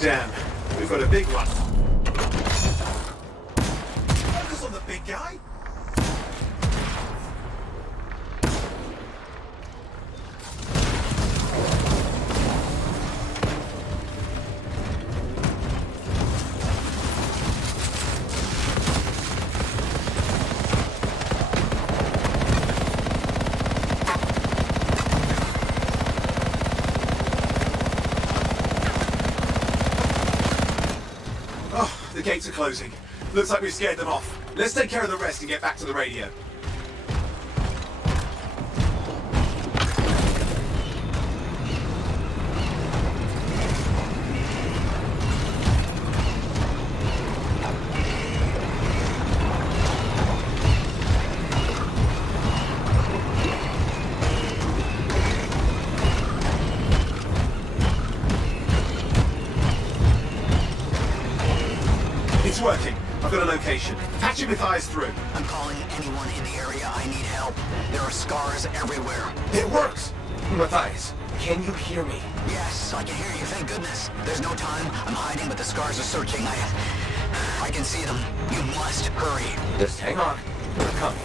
Damn, we've got a big one. Focus on the big guy. The gates are closing. Looks like we've scared them off. Let's take care of the rest and get back to the radio. It's working. I've got a location. Patch him with eyes through. I'm calling anyone in the area. I need help. There are scars everywhere. It works! Matthias, can you hear me? Yes, I can hear you, thank goodness. There's no time. I'm hiding, but the scars are searching. I can see them. You must hurry. Just hang on. We're coming.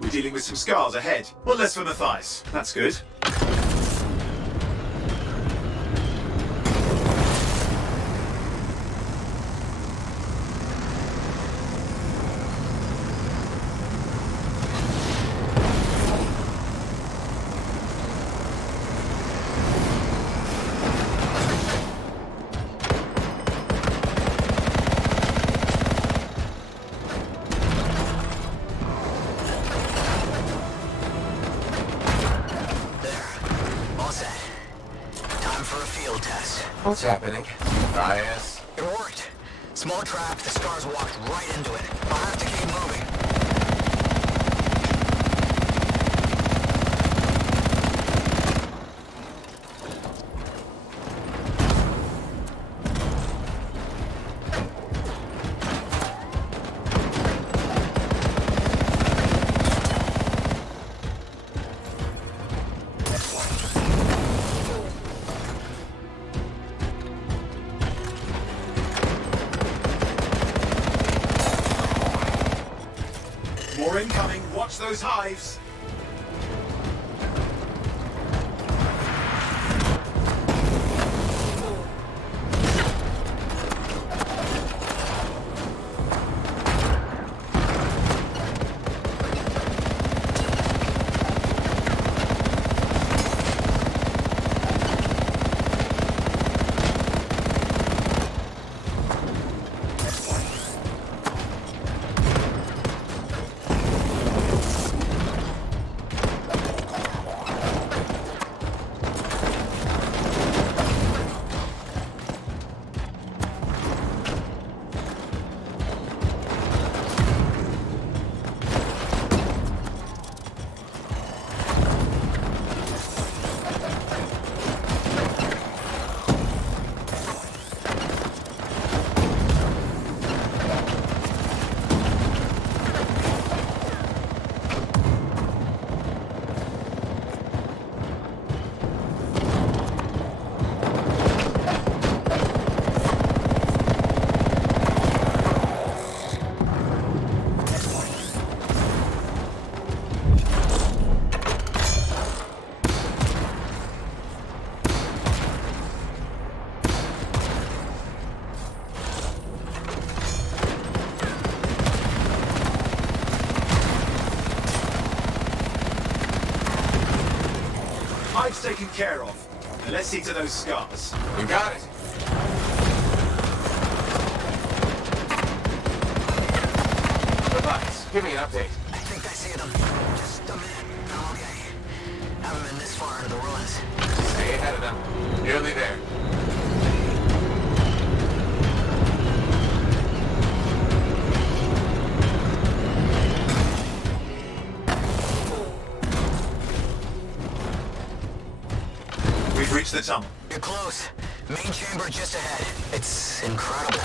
We're dealing with some scars ahead. One less for Matthias. That's good. field test. What's happening? Bias. It worked. Small trap, the scars walked right into it. I'll have to keep moving. More incoming. Watch those hives. Hive's taken care of. Now let's see to those scars. You got it. Relax. Give me an update. I think I see them. Just a minute. Okay. Haven't been this far into the ruins. Stay ahead of them. Nearly there. We've reached the tunnel. You're close. Main chamber just ahead. It's incredible.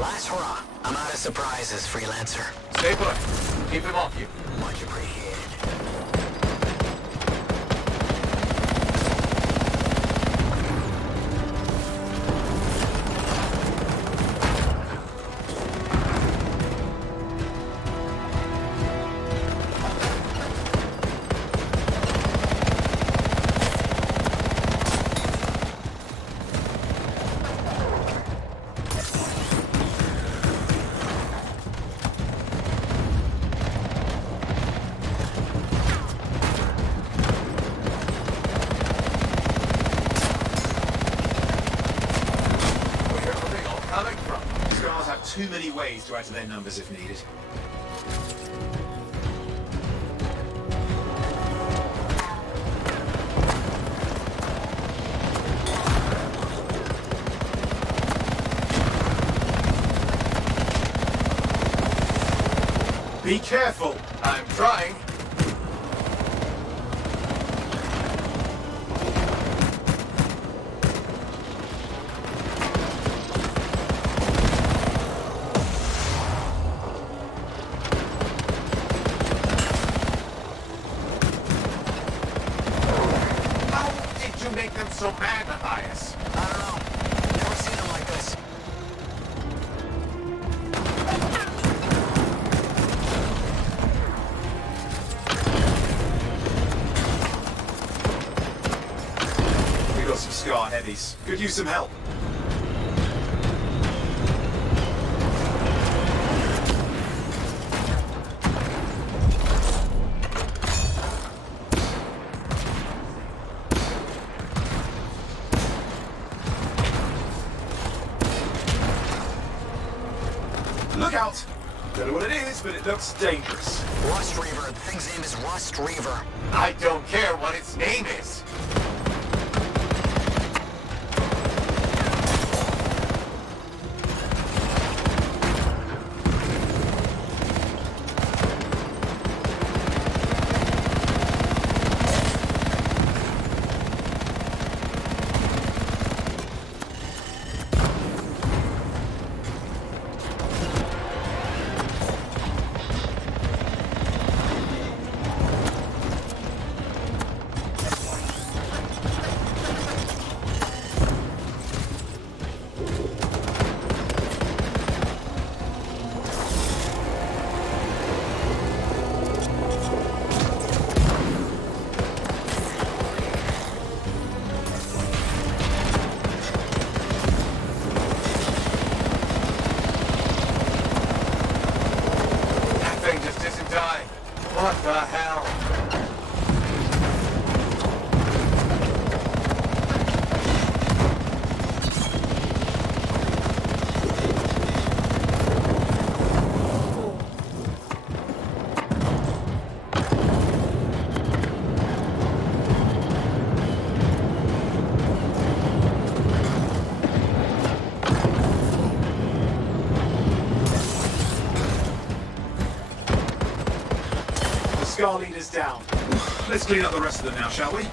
Last hurrah. I'm out of surprises, Freelancer. Stay put. Keep him off you. Much appreciated. Too many ways to add to their numbers if needed. Be careful! I'm trying. So mad, Matthias. I don't know. Never seen him like this. We got some scar heavies. Could use some help. Look out! Don't know what it is, but it looks dangerous. Rust Reaver. The thing's name is Rust Reaver. I don't care what its name is. What the hell? Scar leader's down. Let's clean up the rest of them now, shall we?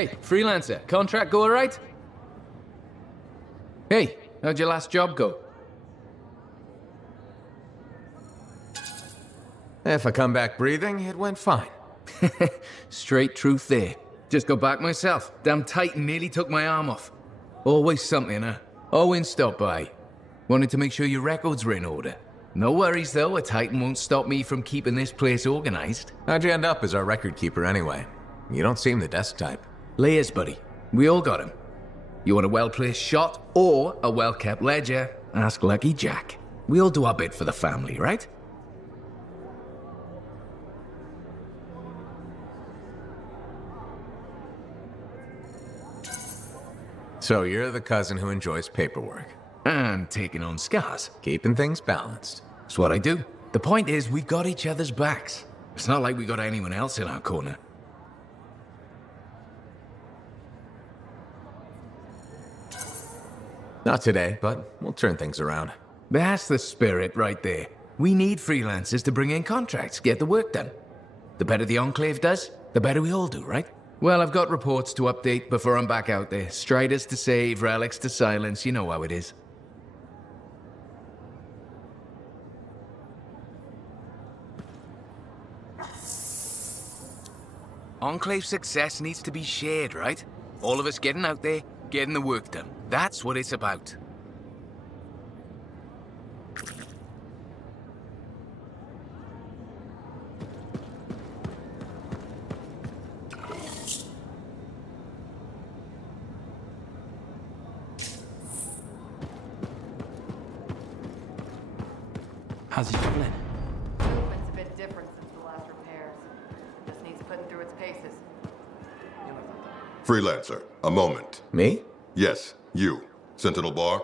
Hey, Freelancer, contract go alright? Hey, how'd your last job go? If I come back breathing, it went fine. Straight truth there. Just got back myself. Damn Titan nearly took my arm off. Always something, huh? Owen stopped by. Wanted to make sure your records were in order. No worries though, a Titan won't stop me from keeping this place organized. How'd you end up as our record keeper anyway? You don't seem the desk type. Layers, buddy. We all got him. You want a well-placed shot or a well-kept ledger? Ask Lucky Jack. We all do our bit for the family, right? So you're the cousin who enjoys paperwork. And taking on scars. Keeping things balanced. That's what I do. The point is, we got each other's backs. It's not like we got anyone else in our corner. Not today, but we'll turn things around. That's the spirit right there. We need freelancers to bring in contracts, get the work done. The better the Enclave does, the better we all do, right? Well, I've got reports to update before I'm back out there. Striders to save, relics to silence, you know how it is. Enclave success needs to be shared, right? All of us getting out there, getting the work done. That's what it's about. How's your Javelin? Movement's a bit different since the last repairs. Just needs putting through its paces. Freelancer, a moment. Me? Yes, you. Sentinel Bar.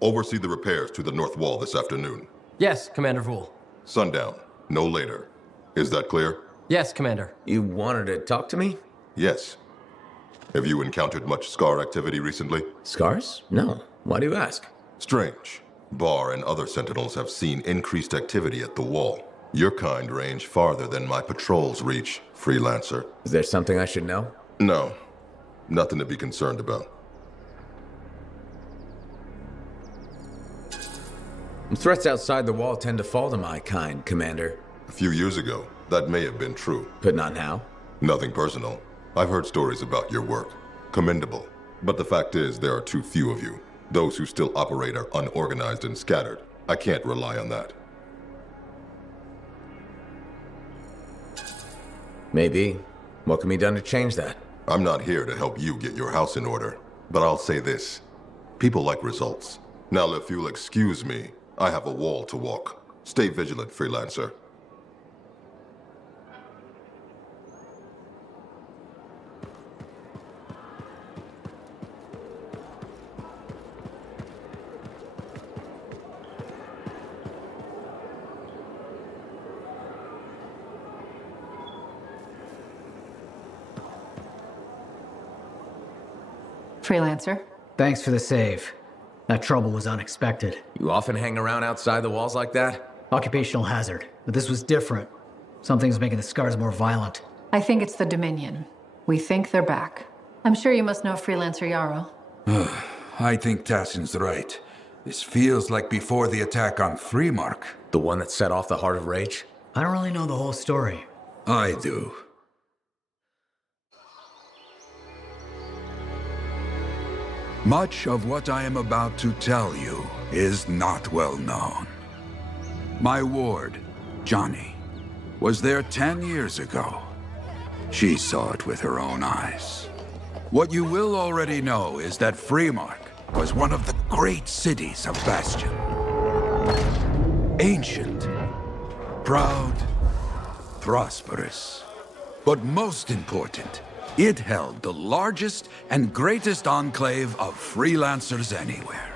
Oversee the repairs to the north wall this afternoon. Yes, Commander Vool. Sundown, no later. Is that clear? Yes, Commander. You wanted to talk to me? Yes. Have you encountered much Scar activity recently? Scars? No. Why do you ask? Strange. Bar and other Sentinels have seen increased activity at the wall. Your kind range farther than my patrols reach, Freelancer. Is there something I should know? No. Nothing to be concerned about. Threats outside the wall tend to fall to my kind, Commander. A few years ago, that may have been true. But not now? Nothing personal. I've heard stories about your work. Commendable. But the fact is, there are too few of you. Those who still operate are unorganized and scattered. I can't rely on that. Maybe. What can be done to change that? I'm not here to help you get your house in order. But I'll say this. People like results. Now, if you'll excuse me, I have a wall to walk. Stay vigilant, Freelancer. Freelancer. Thanks for the save. That trouble was unexpected. You often hang around outside the walls like that? Occupational hazard. But this was different. Something's making the scars more violent. I think it's the Dominion. We think they're back. I'm sure you must know Freelancer Yarrow. I think Tassin's right. This feels like before the attack on Freemark. The one that set off the Heart of Rage? I don't really know the whole story. I do. Much of what I am about to tell you is not well known. My ward, Johnny, was there 10 years ago. She saw it with her own eyes. What you will already know is that Freemark was one of the great cities of Bastion. Ancient, proud, prosperous. But most important, it held the largest and greatest enclave of freelancers anywhere.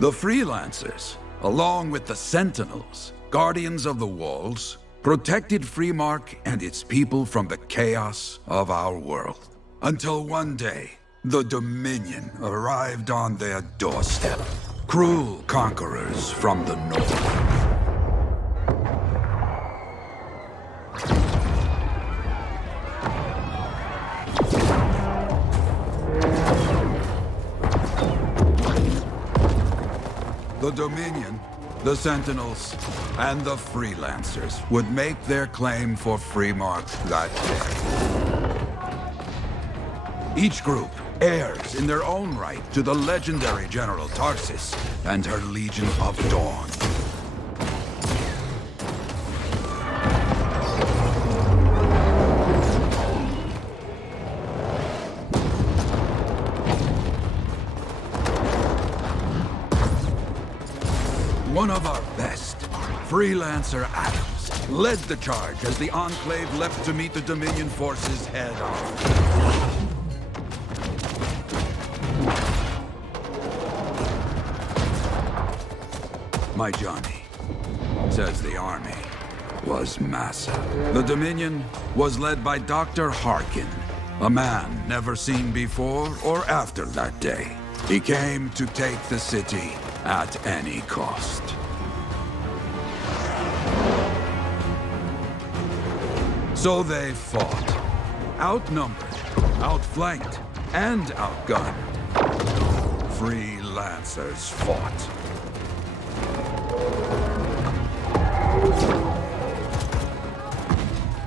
The Freelancers, along with the Sentinels, guardians of the walls, protected Freemark and its people from the chaos of our world. Until one day, the Dominion arrived on their doorstep. Cruel conquerors from the north. The Dominion, the Sentinels, and the Freelancers would make their claim for Freemark that day. Each group heirs in their own right to the legendary General Tarsis and her Legion of Dawn. One of our best, Freelancer Adams, led the charge as the Enclave left to meet the Dominion forces head-on. My Johnny says the army was massive. The Dominion was led by Dr. Harkin, a man never seen before or after that day. He came to take the city at any cost. So they fought, outnumbered, outflanked, and outgunned. Freelancers fought.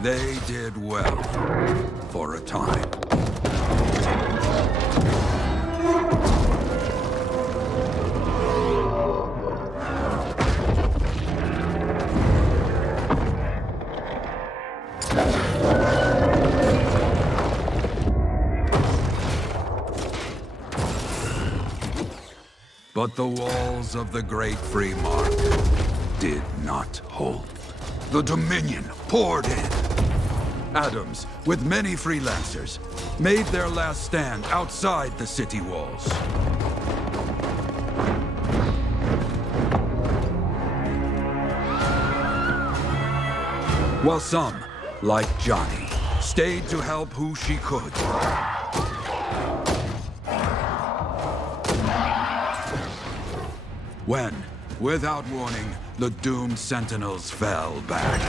They did well for a time. But the walls of the Great Freemark did not hold. The Dominion poured in. Adams, with many Freelancers, made their last stand outside the city walls. While some, like Johnny, stayed to help who she could. When, without warning, the doomed Sentinels fell back.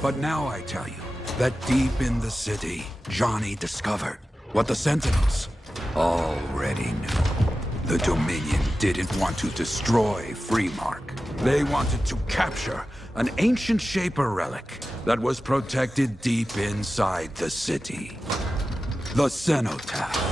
But now I tell you that deep in the city, Johnny discovered what the Sentinels already knew. The Dominion didn't want to destroy Freemark. They wanted to capture an ancient Shaper relic that was protected deep inside the city. The Cenotaph.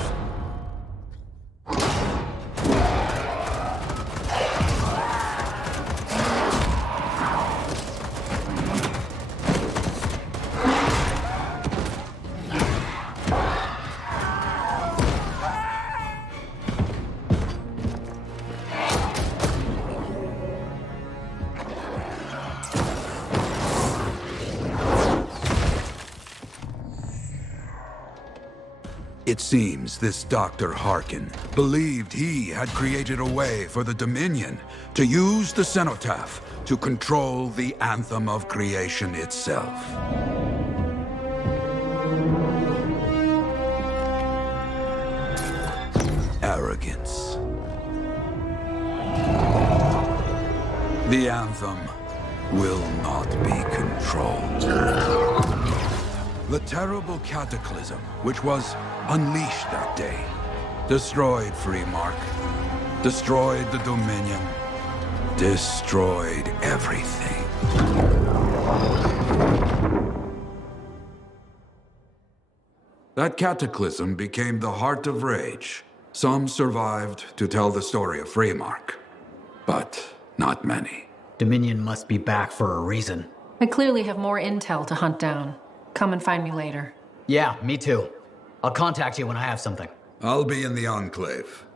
It seems this Dr. Harkin believed he had created a way for the Dominion to use the Cenotaph to control the Anthem of creation itself. Arrogance. The Anthem will not be controlled. The terrible cataclysm, which was unleashed that day, destroyed Freemark, destroyed the Dominion, destroyed everything. That cataclysm became the Heart of Rage. Some survived to tell the story of Freemark, but not many. Dominion must be back for a reason. I clearly have more intel to hunt down. Come and find me later. Yeah, me too. I'll contact you when I have something. I'll be in the Enclave.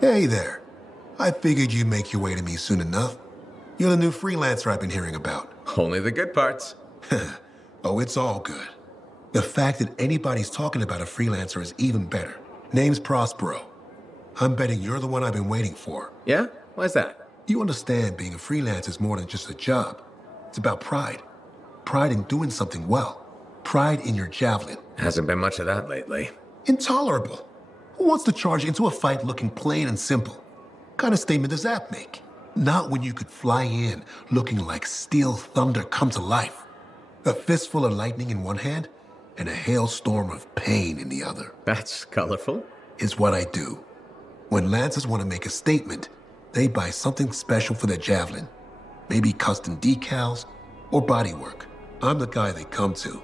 Hey there. I figured you'd make your way to me soon enough. You're the new freelancer I've been hearing about. Only the good parts. Oh, it's all good. The fact that anybody's talking about a freelancer is even better. Name's Prospero. I'm betting you're the one I've been waiting for. Yeah? Why's that? You understand being a freelancer is more than just a job. It's about pride. Pride in doing something well. Pride in your Javelin. Hasn't been much of that lately. Intolerable. Who wants to charge into a fight looking plain and simple? What kind of statement does that make? Not when you could fly in looking like steel thunder come to life. A fistful of lightning in one hand and a hailstorm of pain in the other. That's colorful. Is what I do. When Lancers want to make a statement, they buy something special for their Javelin. Maybe custom decals or bodywork. I'm the guy they come to.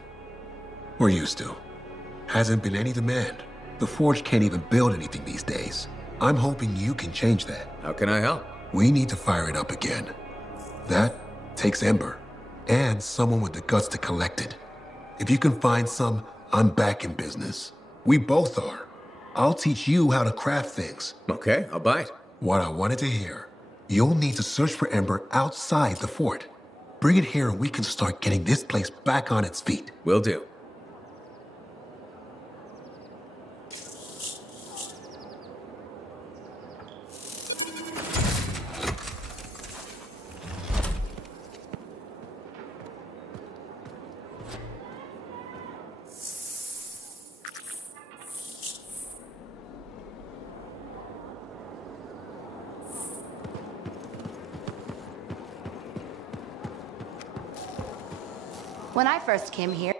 We're used to. Hasn't been any demand. The Forge can't even build anything these days. I'm hoping you can change that. How can I help? We need to fire it up again. That takes Ember, and someone with the guts to collect it. If you can find some, I'm back in business. We both are. I'll teach you how to craft things. Okay, I'll bite. What I wanted to hear. You'll need to search for Ember outside the fort. Bring it here and we can start getting this place back on its feet. Will do. When I first came here,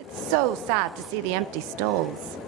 it's so sad to see the empty stalls.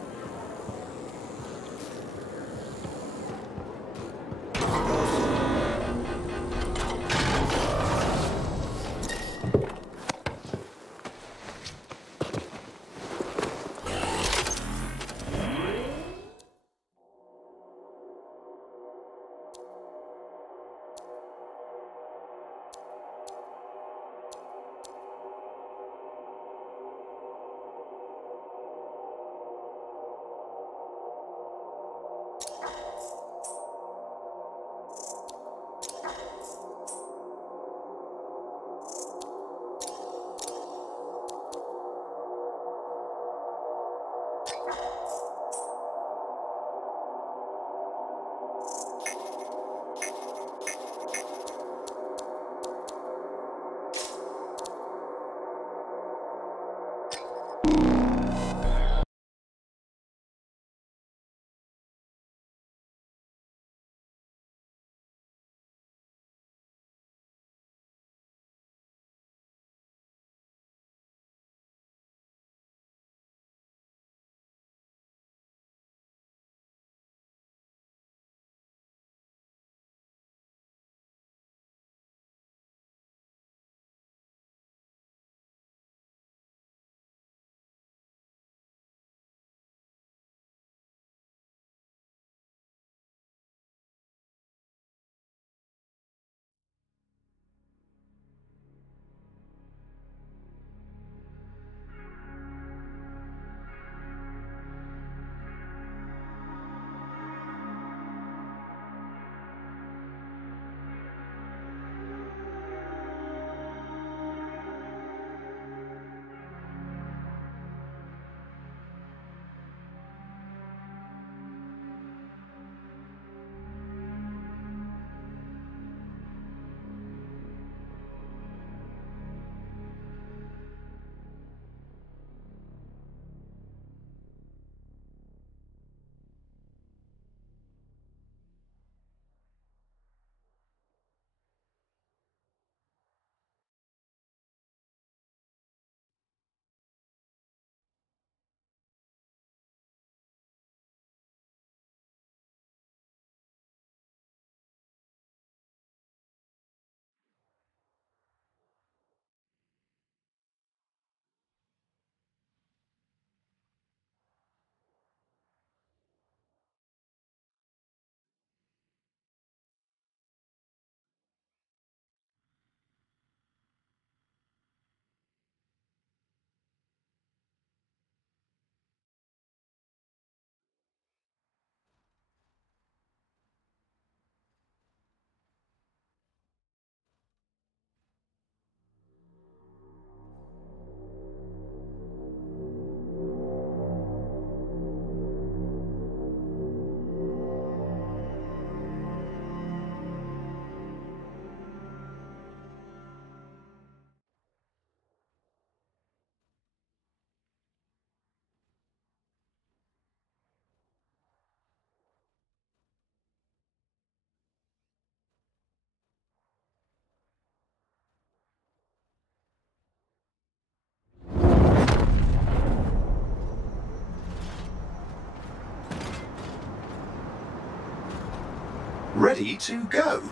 Ready to go.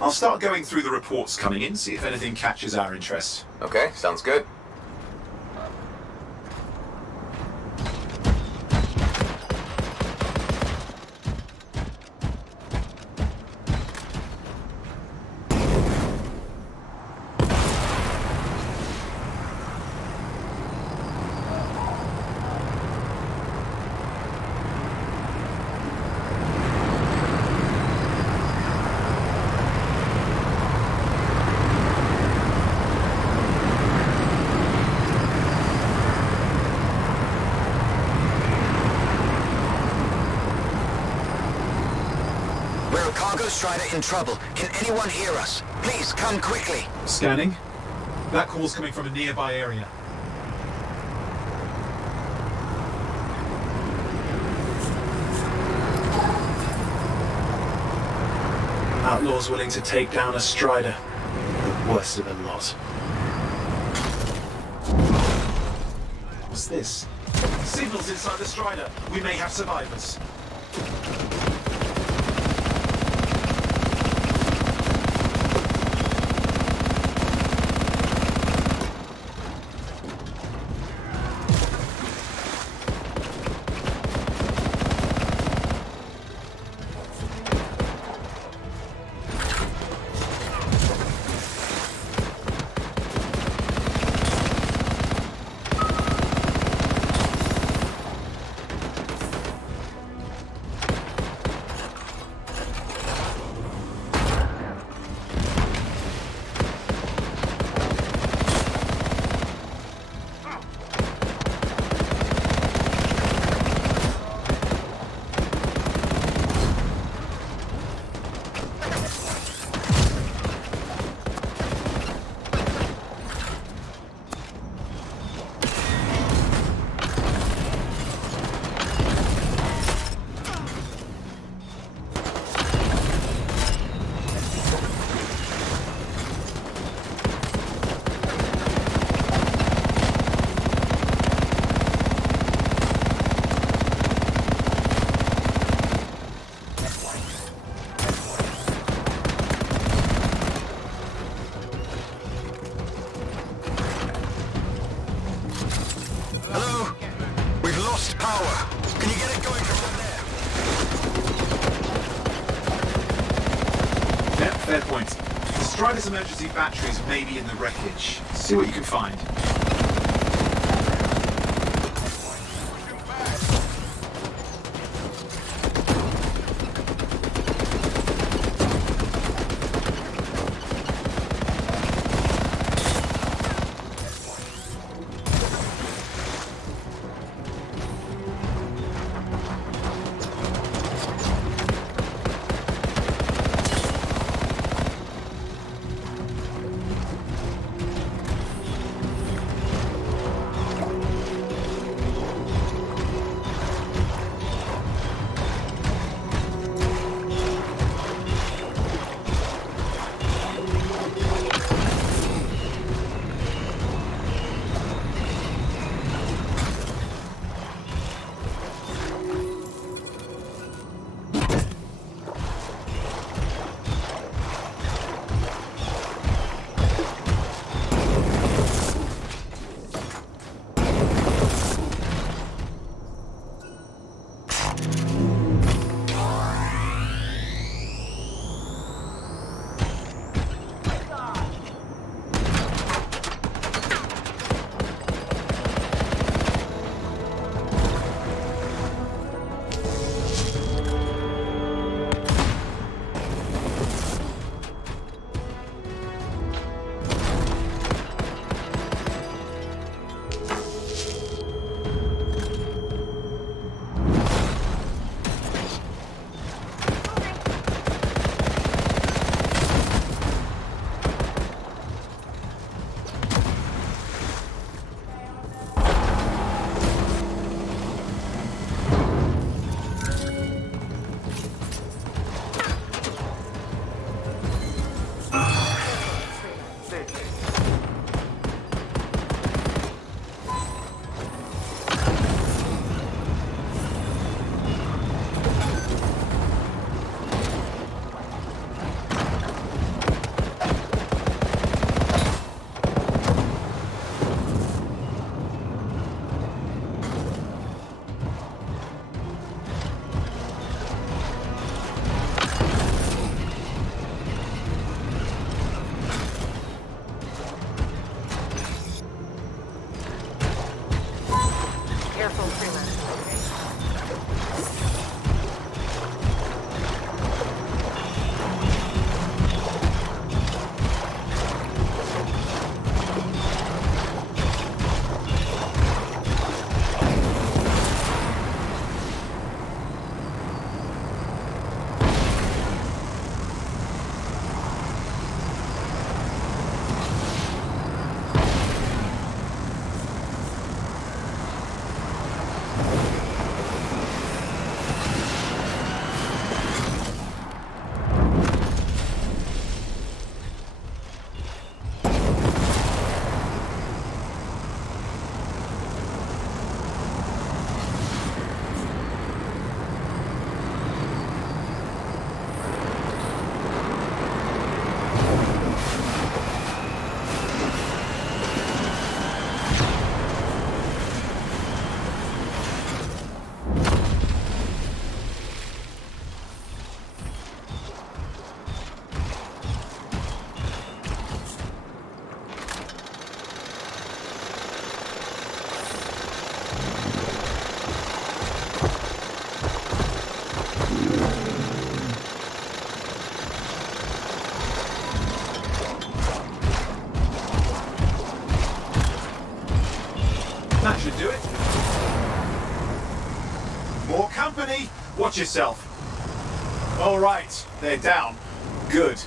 I'll start going through the reports coming in, see if anything catches our interest. Okay, sounds good. Strider in trouble. Can anyone hear us? Please, come quickly. Scanning. That call's coming from a nearby area. Outlaws willing to take down a Strider. The worst of the lot. What's this? Signals inside the Strider. We may have survivors. point. Strider's emergency batteries may be in the wreckage. See what you can find. Careful, Freelancers, That should do it. More company. Watch yourself. All right, they're down. Good.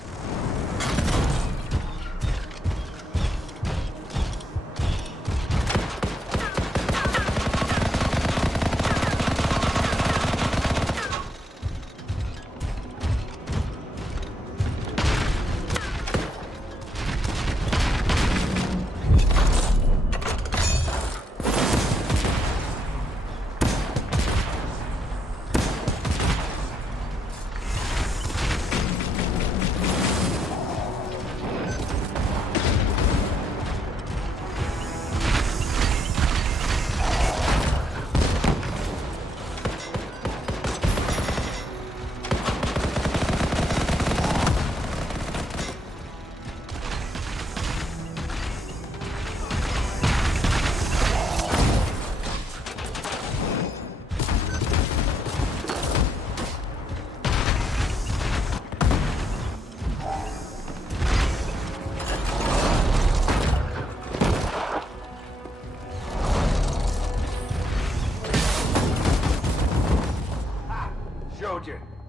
don't you?